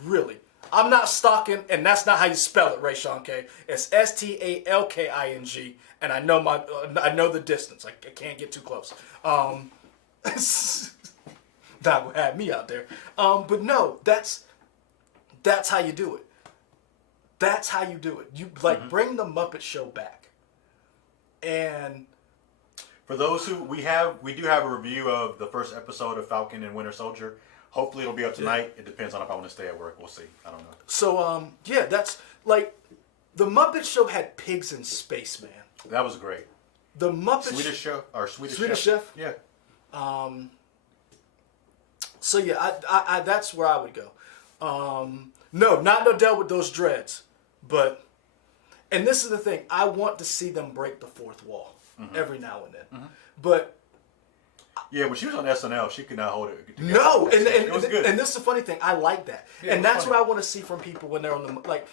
really. I'm not stalking, and that's not how you spell it, Ray Sean K. It's Stalking, and I know the distance. I can't get too close. That would have me out there. But no, that's how you do it. That's how you do it. You bring the Muppet Show back. And for those who we do have a review of the first episode of Falcon and Winter Soldier. Hopefully it'll be up tonight. It depends on if I want to stay at work. We'll see. I don't know. So yeah, that's like the Muppet Show had pigs in space, man. That was great. The Muppet Swedish Chef or Swedish Chef. Yeah. So yeah, I that's where I would go. No, not Nodell with those dreads, but and this is the thing. I want to see them break the fourth wall every now and then, but. Yeah, when she was on SNL, she could not hold it together. No, and it was good. And this is the funny thing. I like that, Yeah, and that's funny. what I want to see from people when they're on the like.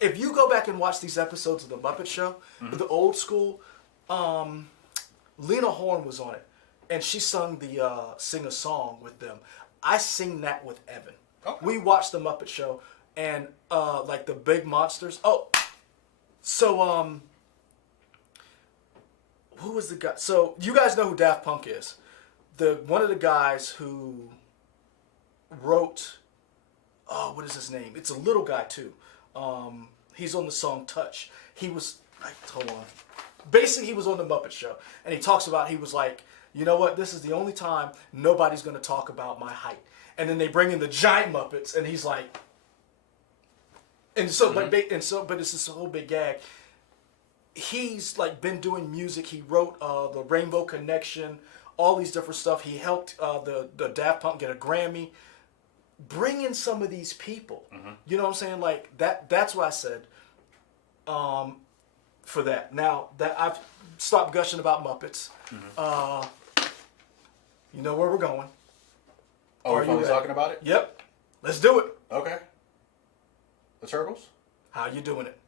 If you go back and watch these episodes of the Muppet Show, the old school, Lena Horne was on it, and she sung sing a song with them. I sing that with Evan. Okay. We watched the Muppet Show, and like the big monsters. Oh, so who was the guy? So you guys know who Daft Punk is? One of the guys who wrote, what is his name? It's a little guy too. He's on the song Touch. He was, hold on. Basically, he was on the Muppet Show. And he talks about, he was like, you know what? This is the only time nobody's going to talk about my height. And then they bring in the giant Muppets, and he's like, and so, but it's this whole big gag. He's like been doing music. He wrote the Rainbow Connection, all these different stuff. He helped the Daft Punk get a Grammy. Bring in some of these people. You know what I'm saying? Like that's what I said for that. Now that I've stopped gushing about Muppets, you know where we're going. Oh, we're finally talking about it? Yep. Let's do it. Okay. The Turtles? How you doing it?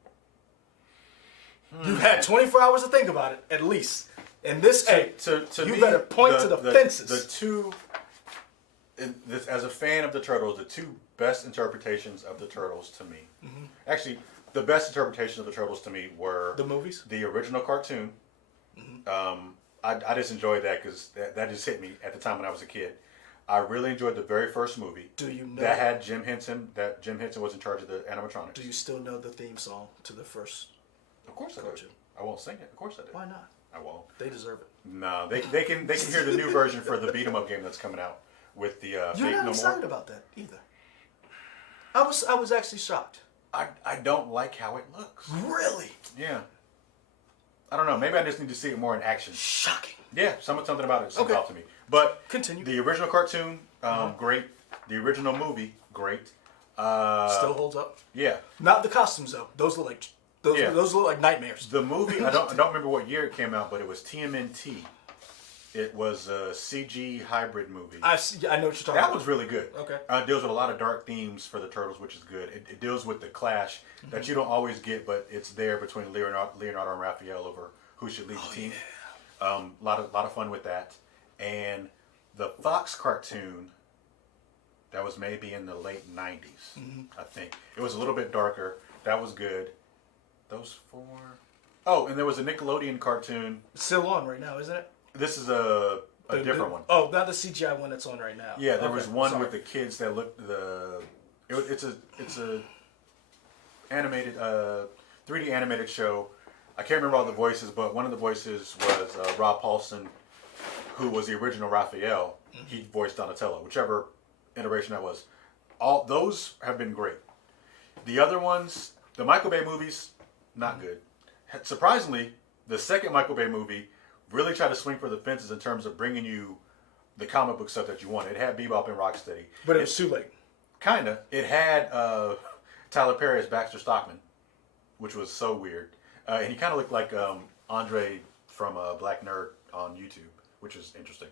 You've had 24 hours to think about it, at least. And this, to you me, better point to the fences. The two, as a fan of the Turtles, the two best interpretations of the Turtles to me, actually, the best interpretation of the Turtles to me were the movies, the original cartoon. I just enjoyed that because that just hit me at the time when I was a kid. I really enjoyed the very first movie. Do you know that had Jim Henson? That Jim Henson was in charge of the animatronics. Do you still know the theme song to the first? Of course I do. I won't sing it. Of course I do. Why not? I won't. They deserve it. No, they can hear the new version for the beat 'em up game that's coming out with the You're Fake not No excited More. about that either. I was actually shocked. I don't like how it looks. Really? Yeah. I don't know. Maybe I just need to see it more in action. Shocking. Yeah, something about it stood Okay. out to me. But Continue. the original cartoon, great. The original movie, great. Still holds up. Yeah. Not the costumes though. Those look like those look like nightmares. The movie, I don't remember what year it came out, but it was TMNT. It was a CG hybrid movie. I know what you're talking about. That was really good. Okay. It deals with a lot of dark themes for the Turtles, which is good. It deals with the clash that you don't always get, but it's there between Leonardo and Raphael over who should lead the team. Yeah. A lot of fun with that. And the Fox cartoon, that was maybe in the late 90s, I think. It was a little bit darker. That was good. Those four. Oh, and there was a Nickelodeon cartoon. It's still on right now, isn't it? This is a different one. Oh, not the CGI one that's on right now. Yeah, there was one with the kids that looked it's a animated 3D animated show. I can't remember all the voices, but one of the voices was Rob Paulson, who was the original Raphael. He voiced Donatello, whichever iteration that was. All those have been great. The other ones, the Michael Bay movies, not good. Surprisingly, the second Michael Bay movie really tried to swing for the fences in terms of bringing you the comic book stuff that you wanted. It had Bebop and Rocksteady. But it was too late. Kinda. It had Tyler Perry as Baxter Stockman, which was so weird. And he kind of looked like Andre from Black Nerd on YouTube, which is interesting.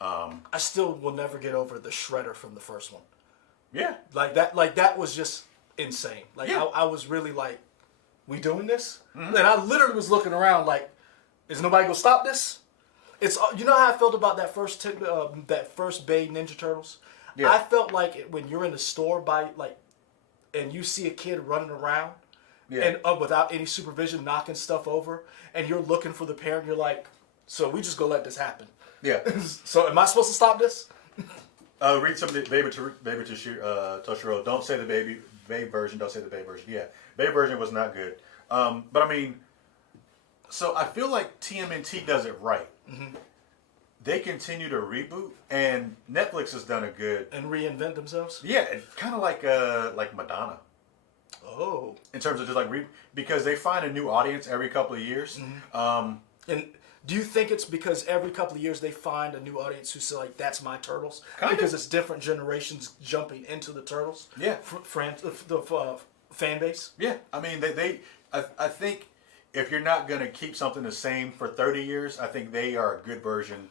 I still will never get over the Shredder from the first one. Yeah. Like that was just insane. Like Yeah. I was really like, we doing this? And I literally was looking around like, is nobody gonna stop this? It's you know how I felt about that first Bay Ninja Turtles. Yeah. I felt like when you're in the store and you see a kid running around, and without any supervision, knocking stuff over, and you're looking for the parent. You're like, so we just gonna let this happen? Yeah. So am I supposed to stop this? Read some of the Baby Toshiro. Don't say the Bay version. Don't say the Bay version. Yeah, Bay version was not good. But I mean, so I feel like TMNT does it right. Mm-hmm. They continue to reboot, and Netflix has done a good and reinvent themselves. Yeah, kind of like Madonna. Oh, in terms of just like because they find a new audience every couple of years. Mm-hmm. And do you think it's because every couple of years they find a new audience who's like, that's my Turtles? Because it's different generations jumping into the Turtles. Yeah, the fan base. Yeah, I mean I think if you're not gonna keep something the same for 30 years, I think they are a good version.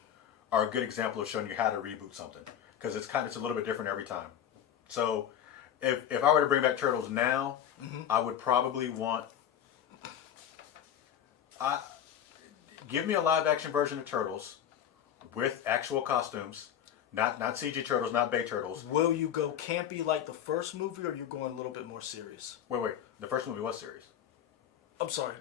Are a good example of showing you how to reboot something, because it's a little bit different every time. So if I were to bring back Turtles now, mm-hmm. I would probably want give me a live action version of Turtles with actual costumes, not CG Turtles, not Bay Turtles. Will you go campy like the first movie, or are you going a little bit more serious? Wait, the first movie was serious. I'm sorry.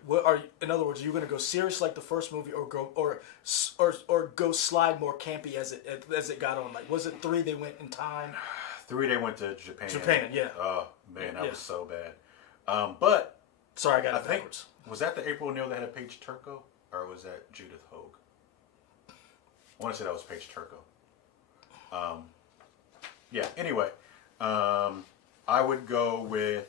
In other words, are you going to go serious like the first movie, or go slide more campy as it got on? Like, was it 3 they went in time? 3 they went to Japan. Japan, yeah. Oh man, that was so bad. But sorry, I got it backwards. Was that the April O'Neil that had Paige Turco, or was that Judith Hogue? I want to say that was Paige Turco. Yeah. Anyway, I would go with.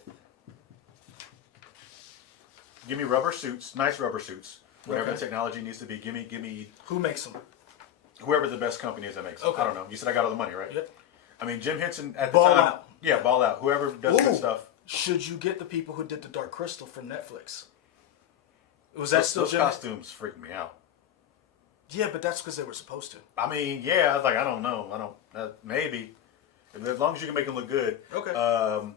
Give me rubber suits, nice rubber suits. Whatever the technology needs to be, give me. Who makes them? Whoever the best company is that makes them. Okay. I don't know. You said I got all the money, right? Yep. I mean, Jim Henson at Ball the time. Out. Yeah, Ball Out. Whoever does good stuff. Should you get the people who did the Dark Crystal from Netflix? Was that still those costumes freak me out. Yeah, but that's because they were supposed to. I mean, yeah. I was like, I don't know. Maybe. As long as you can make them look good. Okay.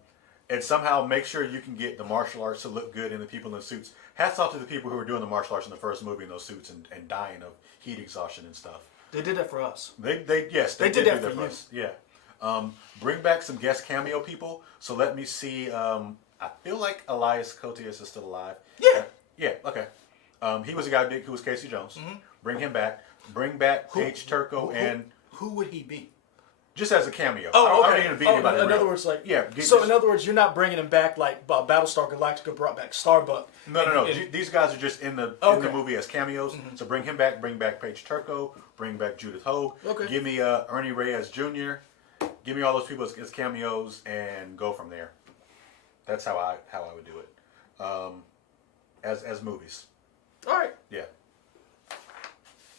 And somehow make sure you can get the martial arts to look good in the people in the suits. Hats off to the people who were doing the martial arts in the first movie in those suits and dying of heat exhaustion and stuff. They did that for us. They did that for us. Yeah. Bring back some guest cameo people. So let me see. I feel like Elias Koteas is still alive. Yeah. Yeah. Okay. He was a guy who was Casey Jones. Mm-hmm. Bring him back. Bring back Paige Turco and. Who would he be? Just as a cameo. Oh, okay. I don't even be anybody. In other words, like yeah. In other words, you're not bringing him back like Battlestar Galactica brought back Starbuck. No. These guys are just in the movie as cameos. Mm-hmm. So bring him back. Bring back Paige Turco. Bring back Judith Hogue. Okay. Give me Ernie Reyes Jr. Give me all those people as cameos and go from there. That's how I would do it. As movies. All right. Yeah.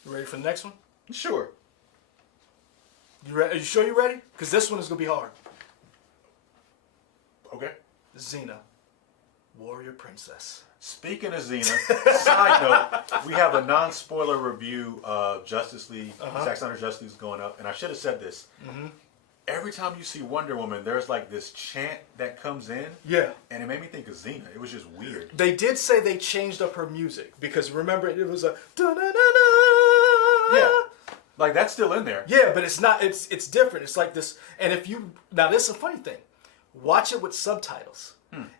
You ready for the next one? Sure. Are you sure you're ready? Because this one is going to be hard. Okay. Xena, Warrior Princess. Speaking of Xena, side note, we have a non-spoiler review of Justice League. Zack Snyder's Justice League is going up, and I should have said this. Mm-hmm. Every time you see Wonder Woman, there's like this chant that comes in. Yeah. And it made me think of Xena. It was just weird. They did say they changed up her music, because remember, it was a da-na-na-na. Yeah. Like, that's still in there. Yeah, but it's not, it's different. It's like this, and now this is a funny thing. Watch it with subtitles.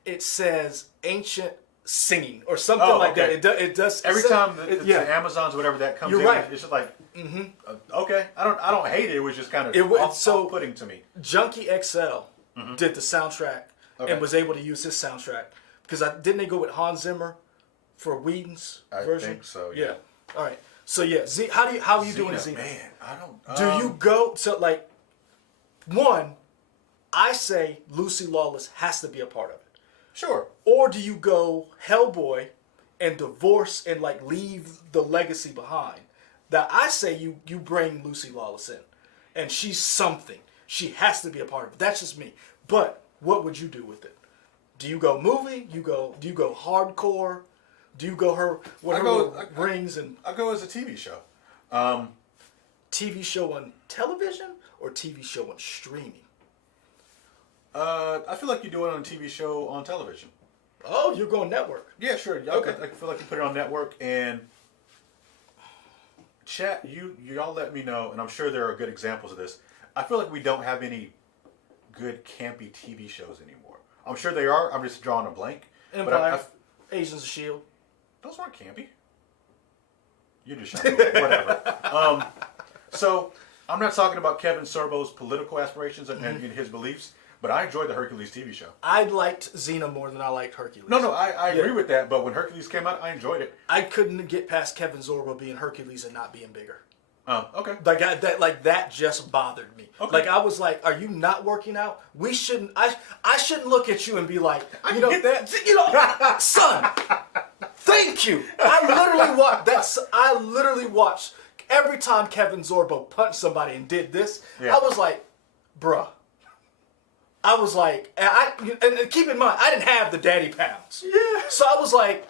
It says ancient singing or something like that. It does. Every time the Amazons or whatever that comes in, right. It's just like, okay. I don't hate it. It was just kind of off-putting to me. Junkie XL did the soundtrack and was able to use his soundtrack. Because didn't they go with Hans Zimmer for Whedon's version? I think so, yeah. All right. So yeah, how are you doing Xena? Man, I don't. Do you go like one? I say Lucy Lawless has to be a part of it. Sure. Or do you go Hellboy and divorce and like leave the legacy behind? That I say you bring Lucy Lawless in, and she's something. She has to be a part of it. That's just me. But what would you do with it? Do you go movie? Do you go hardcore? Do you go rings and... I go as a TV show. TV show on television or TV show on streaming? I feel like you do it on a TV show on television. Oh, you're going network. Yeah, sure. Okay. I feel like you put it on network, and chat, y'all let me know, and I'm sure there are good examples of this. I feel like we don't have any good campy TV shows anymore. I'm sure they are. I'm just drawing a blank. Empire, Agents of S.H.I.E.L.D. Those weren't campy. You're just showing whatever. So I'm not talking about Kevin Sorbo's political aspirations and his beliefs, But I enjoyed the Hercules TV show. I liked Xena more than I liked Hercules. No, I agree with that. But when Hercules came out, I enjoyed it. I couldn't get past Kevin Sorbo being Hercules and not being bigger. Oh, okay. That just bothered me. Okay. Like I was like, "Are you not working out? We shouldn't. I shouldn't look at you and be like, you know, get that. you know, son. Thank you. I literally watched every time Kevin Sorbo punched somebody and did this. Yeah. I was like, bruh. I was like, and keep in mind, I didn't have the daddy pounds. Yeah. So I was like,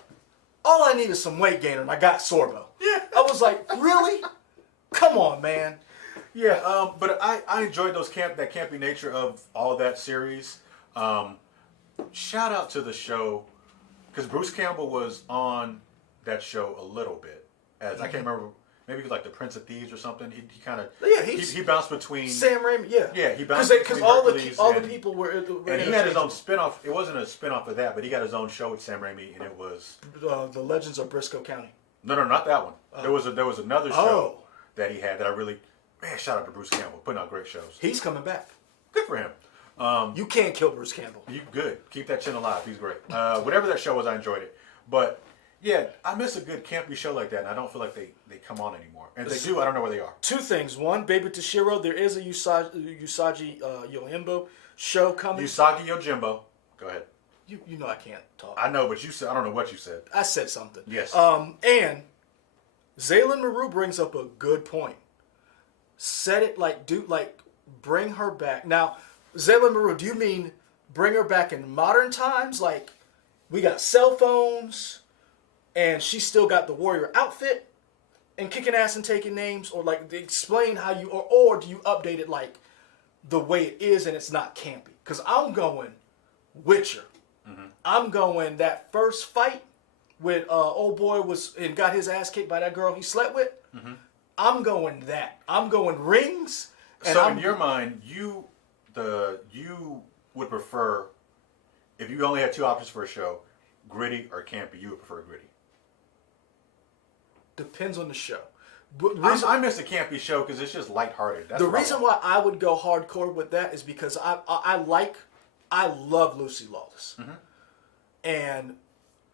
all I need is some weight gainer, and I got Sorbo. Yeah. I was like, really? Come on, man. Yeah, but I enjoyed that campy nature of all that series. Shout out to the show, because Bruce Campbell was on that show a little bit. As I can't remember, maybe like the Prince of Thieves or something. He kind of he bounced between Sam Raimi, yeah. Yeah, he bounced between all Hercules the people were and he had his own spinoff. It wasn't a spinoff of that, but he got his own show with Sam Raimi, and it was The Legends of Briscoe County. No, not that one. There was another show Oh. that he had that I really shout out to Bruce Campbell, putting out great shows. He's coming back. Good for him. You can't kill Bruce Campbell. You good. Keep that chin alive. He's great. Whatever that show was, I enjoyed it. But yeah, I miss a good campy show like that, and I don't feel like they come on anymore. And if they do, I don't know where they are. Two things. One, Baby Toshiro, there is a Usagi Yojimbo show coming. Usagi Yojimbo. Go ahead. You know I can't talk. I know, but you said I don't know what you said. I said something. Yes. And Zaylin Maru brings up a good point. Said it bring her back. Now, Zaylin Maru, do you mean bring her back in modern times? Like, we got cell phones, and she still got the warrior outfit, and kicking ass and taking names, or like explain how you, or do you update it like the way it is and it's not campy? Because I'm going Witcher. Mm-hmm. I'm going that first fight with old boy got his ass kicked by that girl he slept with. Mm-hmm. I'm going that. I'm going Rings. And so in your mind, you would prefer, if you only had two options for a show, gritty or campy, you would prefer gritty. Depends on the show. I miss the campy show because it's just lighthearted. That's the reason why I would go hardcore with that is because I love Lucy Lawless. Mm-hmm. And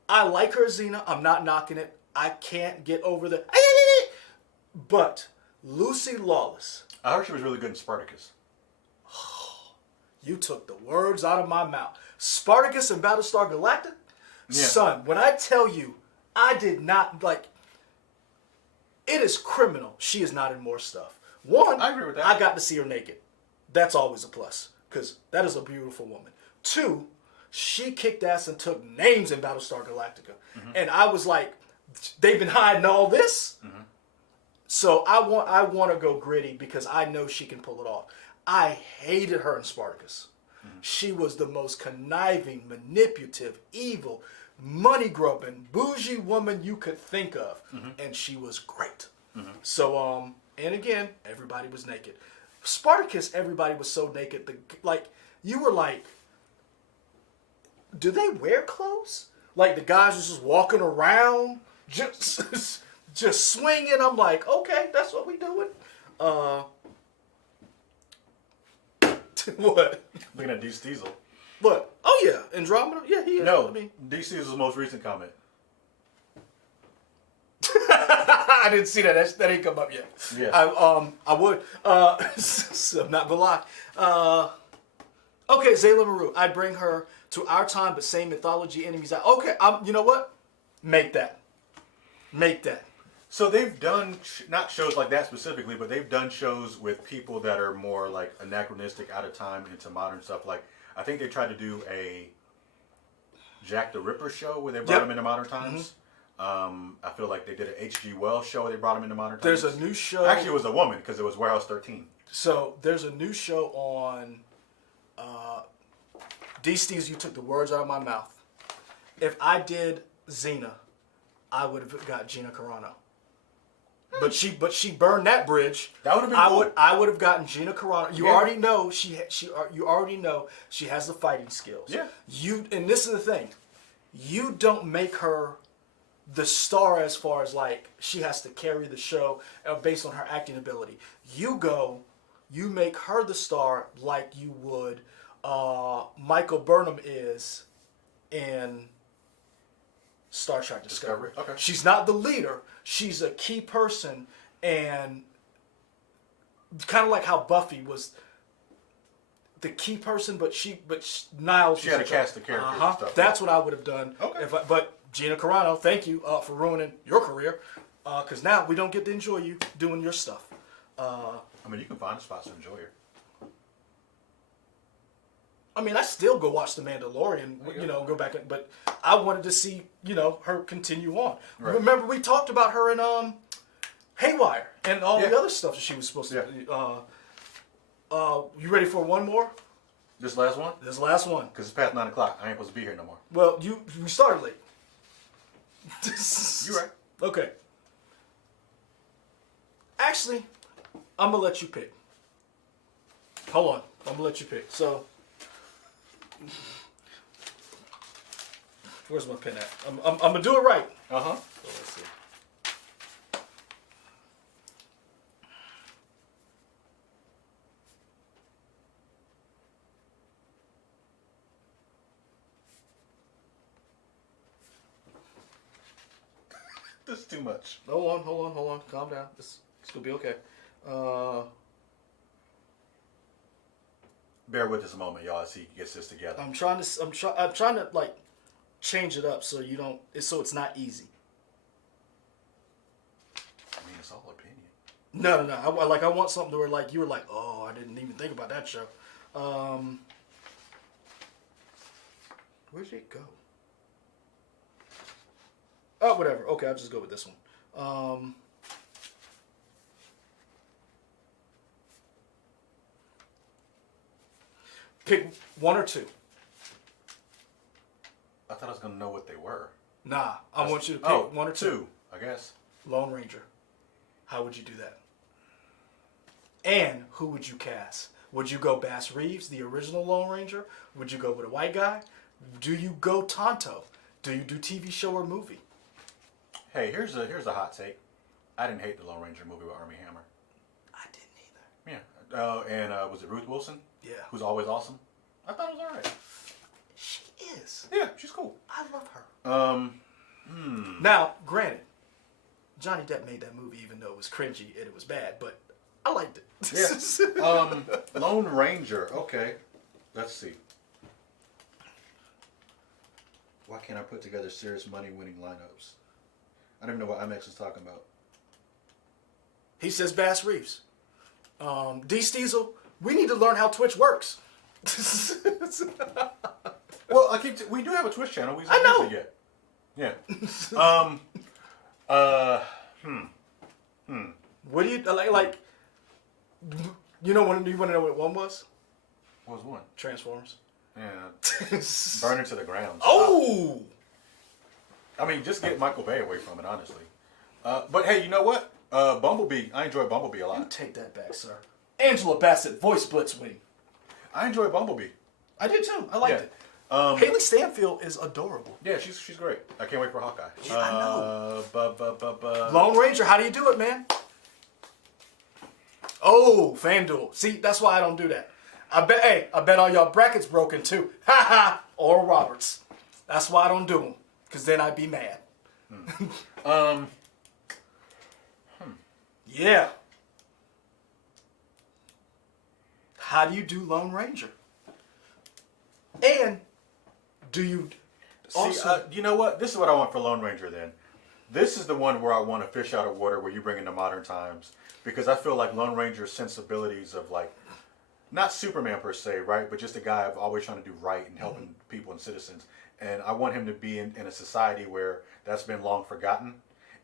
I like her Xena. I'm not knocking it. I can't get over the... But Lucy Lawless... I heard she was really good in Spartacus. You took the words out of my mouth. Spartacus and Battlestar Galactica? Yeah. Son, when I tell you, I did not, like... It is criminal she is not in more stuff. One, I agree with that. I got to see her naked. That's always a plus, because that is a beautiful woman. Two, she kicked ass and took names in Battlestar Galactica. Mm-hmm. And I was like, they've been hiding all this? Mm-hmm. So I want to go gritty because I know she can pull it off. I hated her in Spartacus. Mm-hmm. She was the most conniving, manipulative, evil, money-grubbing, bougie woman you could think of. Mm-hmm. And she was great. Mm-hmm. So, and again, everybody was naked. Spartacus, everybody was so naked. You were like, do they wear clothes? Like the guys was just walking around, just swinging. I'm like, okay, that's what we doing. What? Looking at Dee Diesel. What? Oh yeah, Andromeda. Yeah, he is. No, Dee Diesel's most recent comment. I didn't see that. That ain't come up yet. Yeah. I would. So I'm not gonna lie. Okay, Zayla Maru. I bring her to our time, but same mythology enemies. Okay, you know what? Make that. So they've done, not shows like that specifically, but they've done shows with people that are more like anachronistic, out of time, into modern stuff. Like, I think they tried to do a Jack the Ripper show where they brought him into modern times. Mm-hmm. I feel like they did an H.G. Wells show where they brought him into modern times. There's a new show. Actually, it was a woman because it was Warehouse 13. So there's a new show on D. Steves, you took the words out of my mouth. If I did Xena, I would have got Gina Carano. But she burned that bridge. That would have been cool. I would have gotten Gina Carano. You already know you already know she has the fighting skills. Yeah. And this is the thing. You don't make her the star as far as like she has to carry the show based on her acting ability. You make her the star like you would Michael Burnham is in Star Trek Discovery. Okay. She's not the leader. She's a key person, and kind of like how Buffy was the key person, but Niles. She had to cast the characters and stuff. That's what I would have done. Okay. But Gina Carano, thank you for ruining your career, because now we don't get to enjoy you doing your stuff. I mean, you can find spots to enjoy her. I mean, I still go watch The Mandalorian, go back, but I wanted to see, her continue on. Right. Remember, we talked about her in Haywire and all the other stuff that she was supposed to do. You ready for one more? This last one? This last one. Because it's past 9 o'clock. I ain't supposed to be here no more. Well, you started late. You're right. Okay. Actually, I'm going to let you pick. Hold on. I'm going to let you pick. So, where's my pen at? I'm going to do it right. Uh-huh. So let's see. This is too much. Hold on. Calm down. It's going to be okay. Bear with us a moment, y'all, as he gets this together. I'm trying to like change it up so you don't. So it's not easy. I mean, it's all opinion. No. I want something where like you were like, oh, I didn't even think about that show. Where'd it go? Oh, whatever. Okay, I'll just go with this one. Pick one or two. I thought I was going to know what they were. Nah, I want you to pick one or two. I guess. Lone Ranger. How would you do that? And who would you cast? Would you go Bass Reeves, the original Lone Ranger? Would you go with a white guy? Do you go Tonto? Do you do TV show or movie? Hey, here's a hot take. I didn't hate the Lone Ranger movie with Armie Hammer. I didn't either. Yeah. And was it Ruth Wilson? Yeah. Who's always awesome? I thought it was alright. She is. Yeah, she's cool. I love her. Now, granted, Johnny Depp made that movie even though it was cringy and it was bad, but I liked it. Yeah. Lone Ranger. Okay. Let's see. Why can't I put together serious money-winning lineups? I don't even know what IMAX is talking about. He says Bass Reeves. D. Steezel, we need to learn how Twitch works. Well, we do have a Twitch channel. We I know. It yet. Yeah. What do you like? You know when you want to know what one was? What was one? Transformers. Yeah. Burn it to the ground. Oh. I mean, just get Michael Bay away from it, honestly. But hey, you know what? Bumblebee. I enjoy Bumblebee a lot. You take that back, sir. Angela Bassett, voice Blitzwing. I enjoy Bumblebee. I did too. I liked it. Haley Stanfield is adorable. Yeah, she's great. I can't wait for Hawkeye. Yeah, I know. know. Lone Ranger, how do you do it, man? Oh, FanDuel. See, that's why I don't do that. I bet all y'all brackets broken too. Ha ha. Oral Roberts. That's why I don't do them. Because then I'd be mad. Yeah. How do you do Lone Ranger? And do you also... you know what? This is what I want for Lone Ranger then. This is the one where I want to fish out of water where you bring into modern times. Because I feel like Lone Ranger's sensibilities of like, not Superman per se, right? But just a guy of always trying to do right and helping people and citizens. And I want him to be in a society where that's been long forgotten.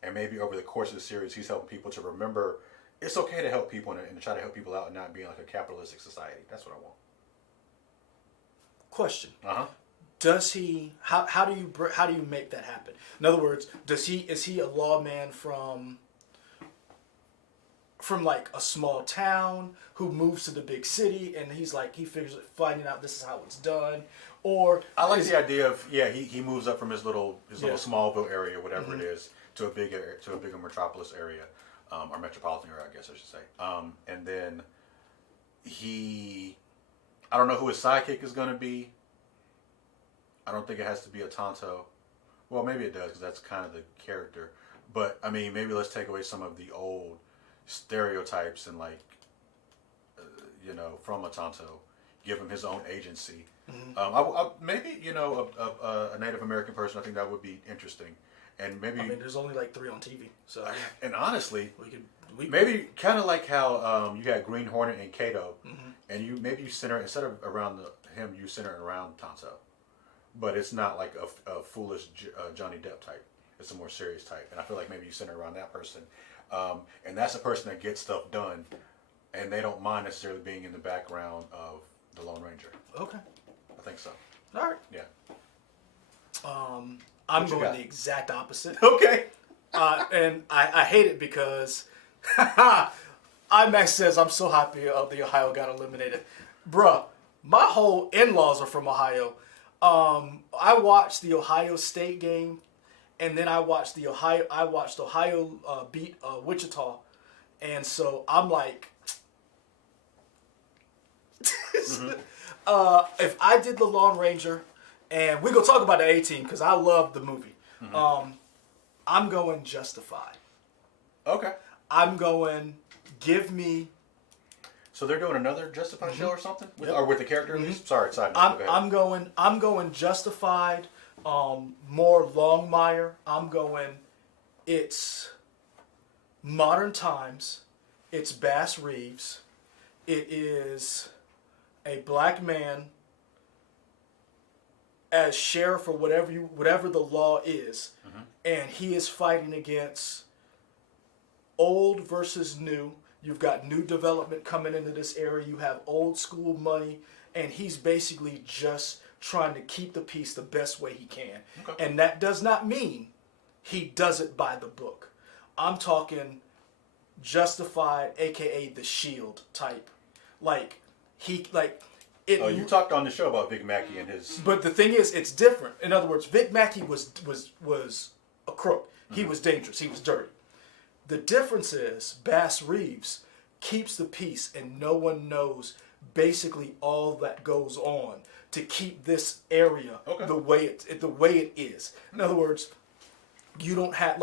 And maybe over the course of the series, he's helping people to remember it's okay to help people and to try to help people out and not being like a capitalistic society. That's what I want. Question. Uh-huh. Does he? How do you make that happen? In other words, is he a lawman from like a small town who moves to the big city and he figures finding out this is how it's done, or I like the idea of he moves up from his little Smallville area, whatever it is, to a bigger metropolis area, or metropolitan area, I guess I should say, and then he I don't know who his sidekick is going to be. I don't think it has to be a Tonto. Well, maybe it does because that's kind of the character. But I mean, maybe let's take away some of the old stereotypes and like, from a Tonto, give him his own agency. Mm-hmm. Maybe a Native American person. I think that would be interesting. And maybe there's only like 3 on TV. So and honestly, we maybe kind of like how you had Green Hornet and Kato, mm-hmm. and you center instead of around him, you center it around Tonto, but it's not like a foolish Johnny Depp type. It's a more serious type, and I feel like maybe you center around that person, and that's a person that gets stuff done, and they don't mind necessarily being in the background of the Lone Ranger. Okay, I think so. All right. Yeah. I'm going the exact opposite. Okay. And I hate it because IMAX says I'm so happy the Ohio got eliminated. Bruh, my whole in-laws are from Ohio. I watched the Ohio State game, and then I watched Ohio beat Wichita, and so I'm like, mm-hmm. If I did the Lone Ranger. And we're going to talk about the A-Team because I love the movie. Mm-hmm. I'm going Justified. Okay. I'm going give me... So they're doing another Justified mm-hmm. show or something? Yep. Or with the character at mm-hmm. least? Sorry, side note. I'm going Justified, more Longmire. I'm going it's modern times. It's Bass Reeves. It is a black man as sheriff or whatever the law is, mm-hmm. and he is fighting against old versus new. You've got new development coming into this area. You have old school money, and he's basically just trying to keep the peace the best way he can. Okay. And that does not mean he does it by the book. I'm talking Justified, aka the Shield type, you talked on the show about Vic Mackey and his... But the thing is, it's different. In other words, Vic Mackey was a crook. He mm-hmm. was dangerous. He was dirty. The difference is Bass Reeves keeps the peace, and no one knows basically all that goes on to keep this area the way it is. In other words, you don't have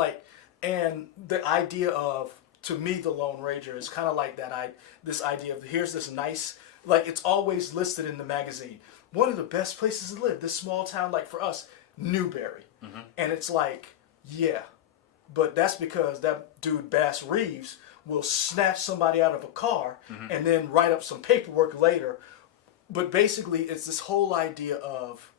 and the idea of, to me, the Lone Ranger is kind of like this idea of here's this nice. It's always listed in the magazine. One of the best places to live. This small town, for us, Newberry. Mm-hmm. And it's yeah. But that's because that dude, Bass Reeves, will snatch somebody out of a car mm-hmm. and then write up some paperwork later. But basically, it's this whole idea of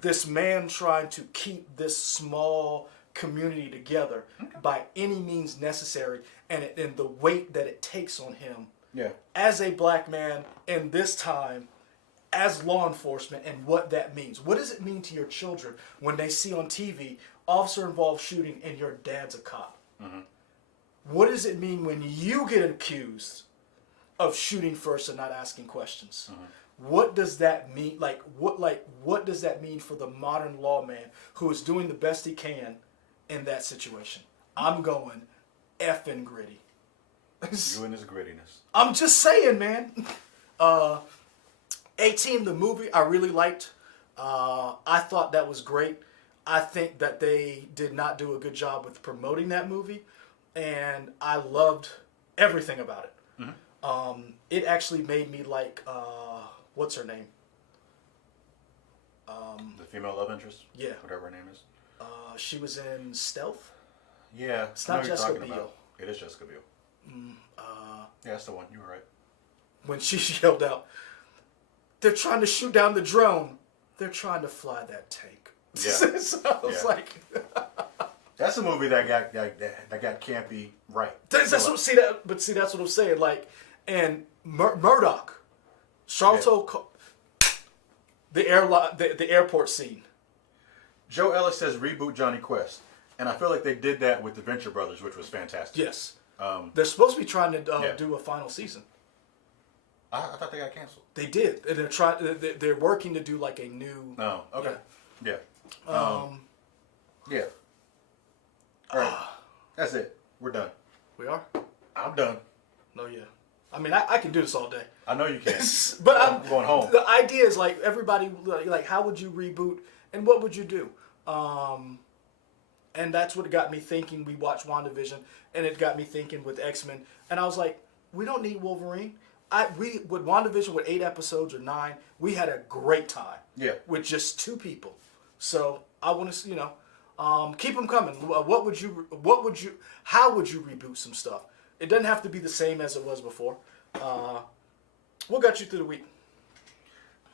this man trying to keep this small community together by any means necessary. And the weight that it takes on him. Yeah. As a black man in this time, as law enforcement, and what that means. What does it mean to your children when they see on TV officer-involved shooting and your dad's a cop? Mm-hmm. What does it mean when you get accused of shooting first and not asking questions? Mm-hmm. What does that mean? What does that mean for the modern lawman who is doing the best he can in that situation? I'm going effing gritty. You and his grittiness. I'm just saying, man. A-Team, the movie, I really liked. I thought that was great. I think that they did not do a good job with promoting that movie, and I loved everything about it. Mm-hmm. It actually made me like, what's her name? The female love interest? Yeah. Whatever her name is. She was in Stealth? Yeah. It's not Jessica Biel. It is Jessica Biel. Yeah, that's the one. You were right. When she yelled out, they're trying to shoot down the drone. They're trying to fly that tank. Yeah. So I was like... That's a movie that got campy right. That's what I'm saying. And Murdoch, Charlton, the airport scene. Joe Ellis says reboot Johnny Quest, and I feel like they did that with the Venture Brothers, which was fantastic. Yes. They're supposed to be trying to do a final season. I thought they got canceled. They did. And they're working to do a new. Oh, okay. Yeah. Yeah. All right. That's it. We're done. We are? I'm done. No, yeah. I mean, I can do this all day. I know you can. But I'm going home. The idea is like everybody, like how would you reboot and what would you do? And that's what got me thinking. We watched WandaVision, and it got me thinking with X-Men. And I was like, we don't need Wolverine. With WandaVision, with 8 episodes or 9, we had a great time. Yeah. With just 2 people. So I want to, keep them coming. How would you reboot some stuff? It doesn't have to be the same as it was before. What got you through the week?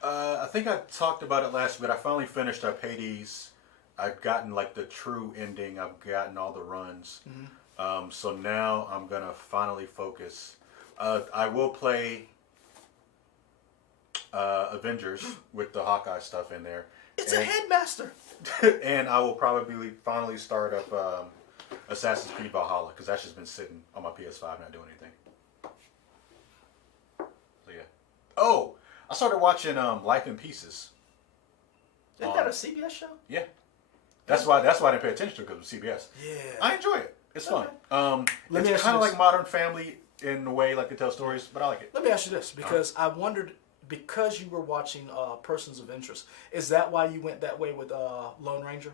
I think I talked about it last week. I finally finished up Hades. I've gotten like the true ending. I've gotten all the runs. Mm-hmm. So now I'm gonna finally focus. I will play Avengers with the Hawkeye stuff in there. It's a headmaster. And I will probably finally start up Assassin's Creed Valhalla because that's just been sitting on my PS5 not doing anything. So yeah. Oh, I started watching Life in Pieces. Isn't that a CBS show? Yeah. That's why I didn't pay attention to it because it was CBS. Yeah. I enjoy it. It's fun. Let me It's ask kind you of this. like Modern Family in the way like they tell stories, but I like it. Let me ask you this, because I wondered, because you were watching Persons of Interest, is that why you went that way with Lone Ranger?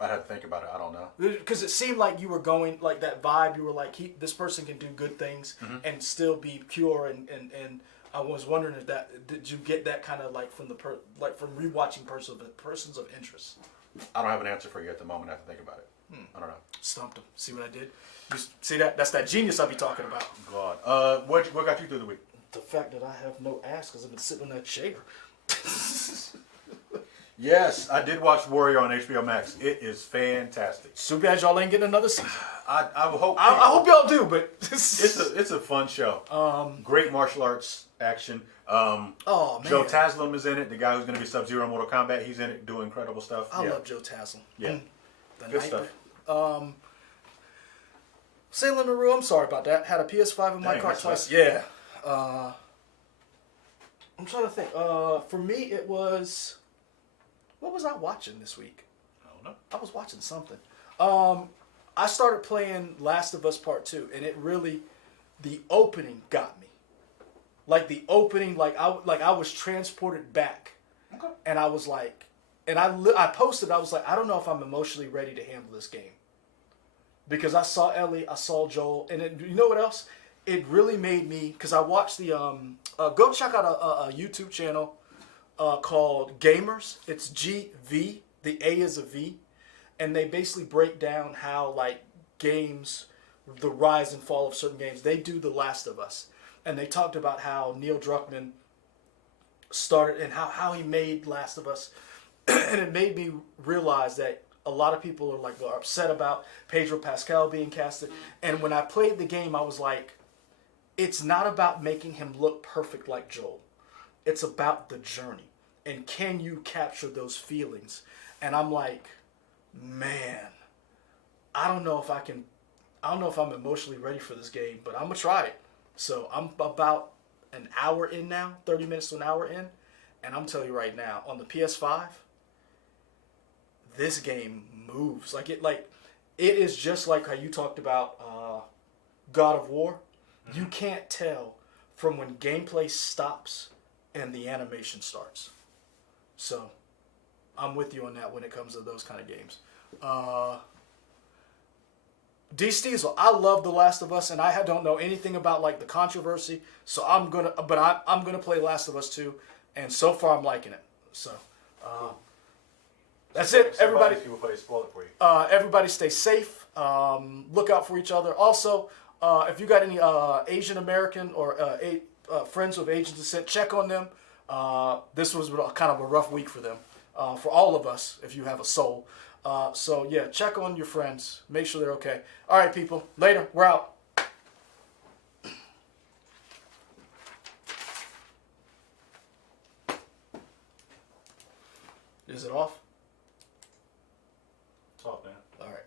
I'd have to think about it. I don't know. Because it seemed like you were going, like that vibe, you were like, this person can do good things and still be pure, and I was wondering if did you get that kind of like from from rewatching Persons of Interest? I don't have an answer for you at the moment. I have to think about it. I don't know. Stumped him. See what I did? You see that? That's that genius I be talking about. God. What got you through the week? The fact that I have no ass because I've been sitting on that chair. Yes, I did watch Warrior on HBO Max. It is fantastic. Too bad y'all ain't getting another season. I hope. I hope y'all do, but it's a fun show. Great martial arts action. Oh man, Joe Taslim is in it. The guy who's going to be Sub-Zero in Mortal Kombat. He's in it, doing incredible stuff. I love Joe Taslim. Yeah, the good stuff. Sailor Naru, I'm sorry about that. Had a PS5 in my car twice. Yeah. I'm trying to think. For me, it was. What was I watching this week? I don't know. I was watching something. I started playing Last of Us Part 2, and it really, the opening got me. Like the opening, I was transported back. Okay. And I was like, and I posted, I was like, I don't know if I'm emotionally ready to handle this game. Because I saw Ellie, I saw Joel, and you know what else? It really made me, because I watched the, go check out a YouTube channel called Gamers. It's GV, the A is a V. And they basically break down how, like, games, the rise and fall of certain games. They do The Last of Us. And they talked about how Neil Druckmann started and how he made Last of Us. And it made me realize that a lot of people are upset about Pedro Pascal being casted. And when I played the game, I was like, it's not about making him look perfect like Joel. It's about the journey. And can you capture those feelings? And I'm like, man, I don't know if I'm emotionally ready for this game, but I'm going to try it. So I'm about an hour in now, 30 minutes to an hour in. And I'm telling you right now, on the PS5, this game moves. It is just like how you talked about God of War. You can't tell from when gameplay stops and the animation starts. So I'm with you on that when it comes to those kind of games. D. Steezel, I love The Last of Us, and I don't know anything about like the controversy, so I'm gonna play Last of Us 2, and so far I'm liking it. So that's it, everybody. Everybody stay safe. Look out for each other. Also, if you got any Asian American or friends of Asian descent, check on them. This was kind of a rough week for them. For all of us, if you have a soul. So yeah, check on your friends. Make sure they're okay. All right, people. Later. We're out. Is it off? It's off, man. All right.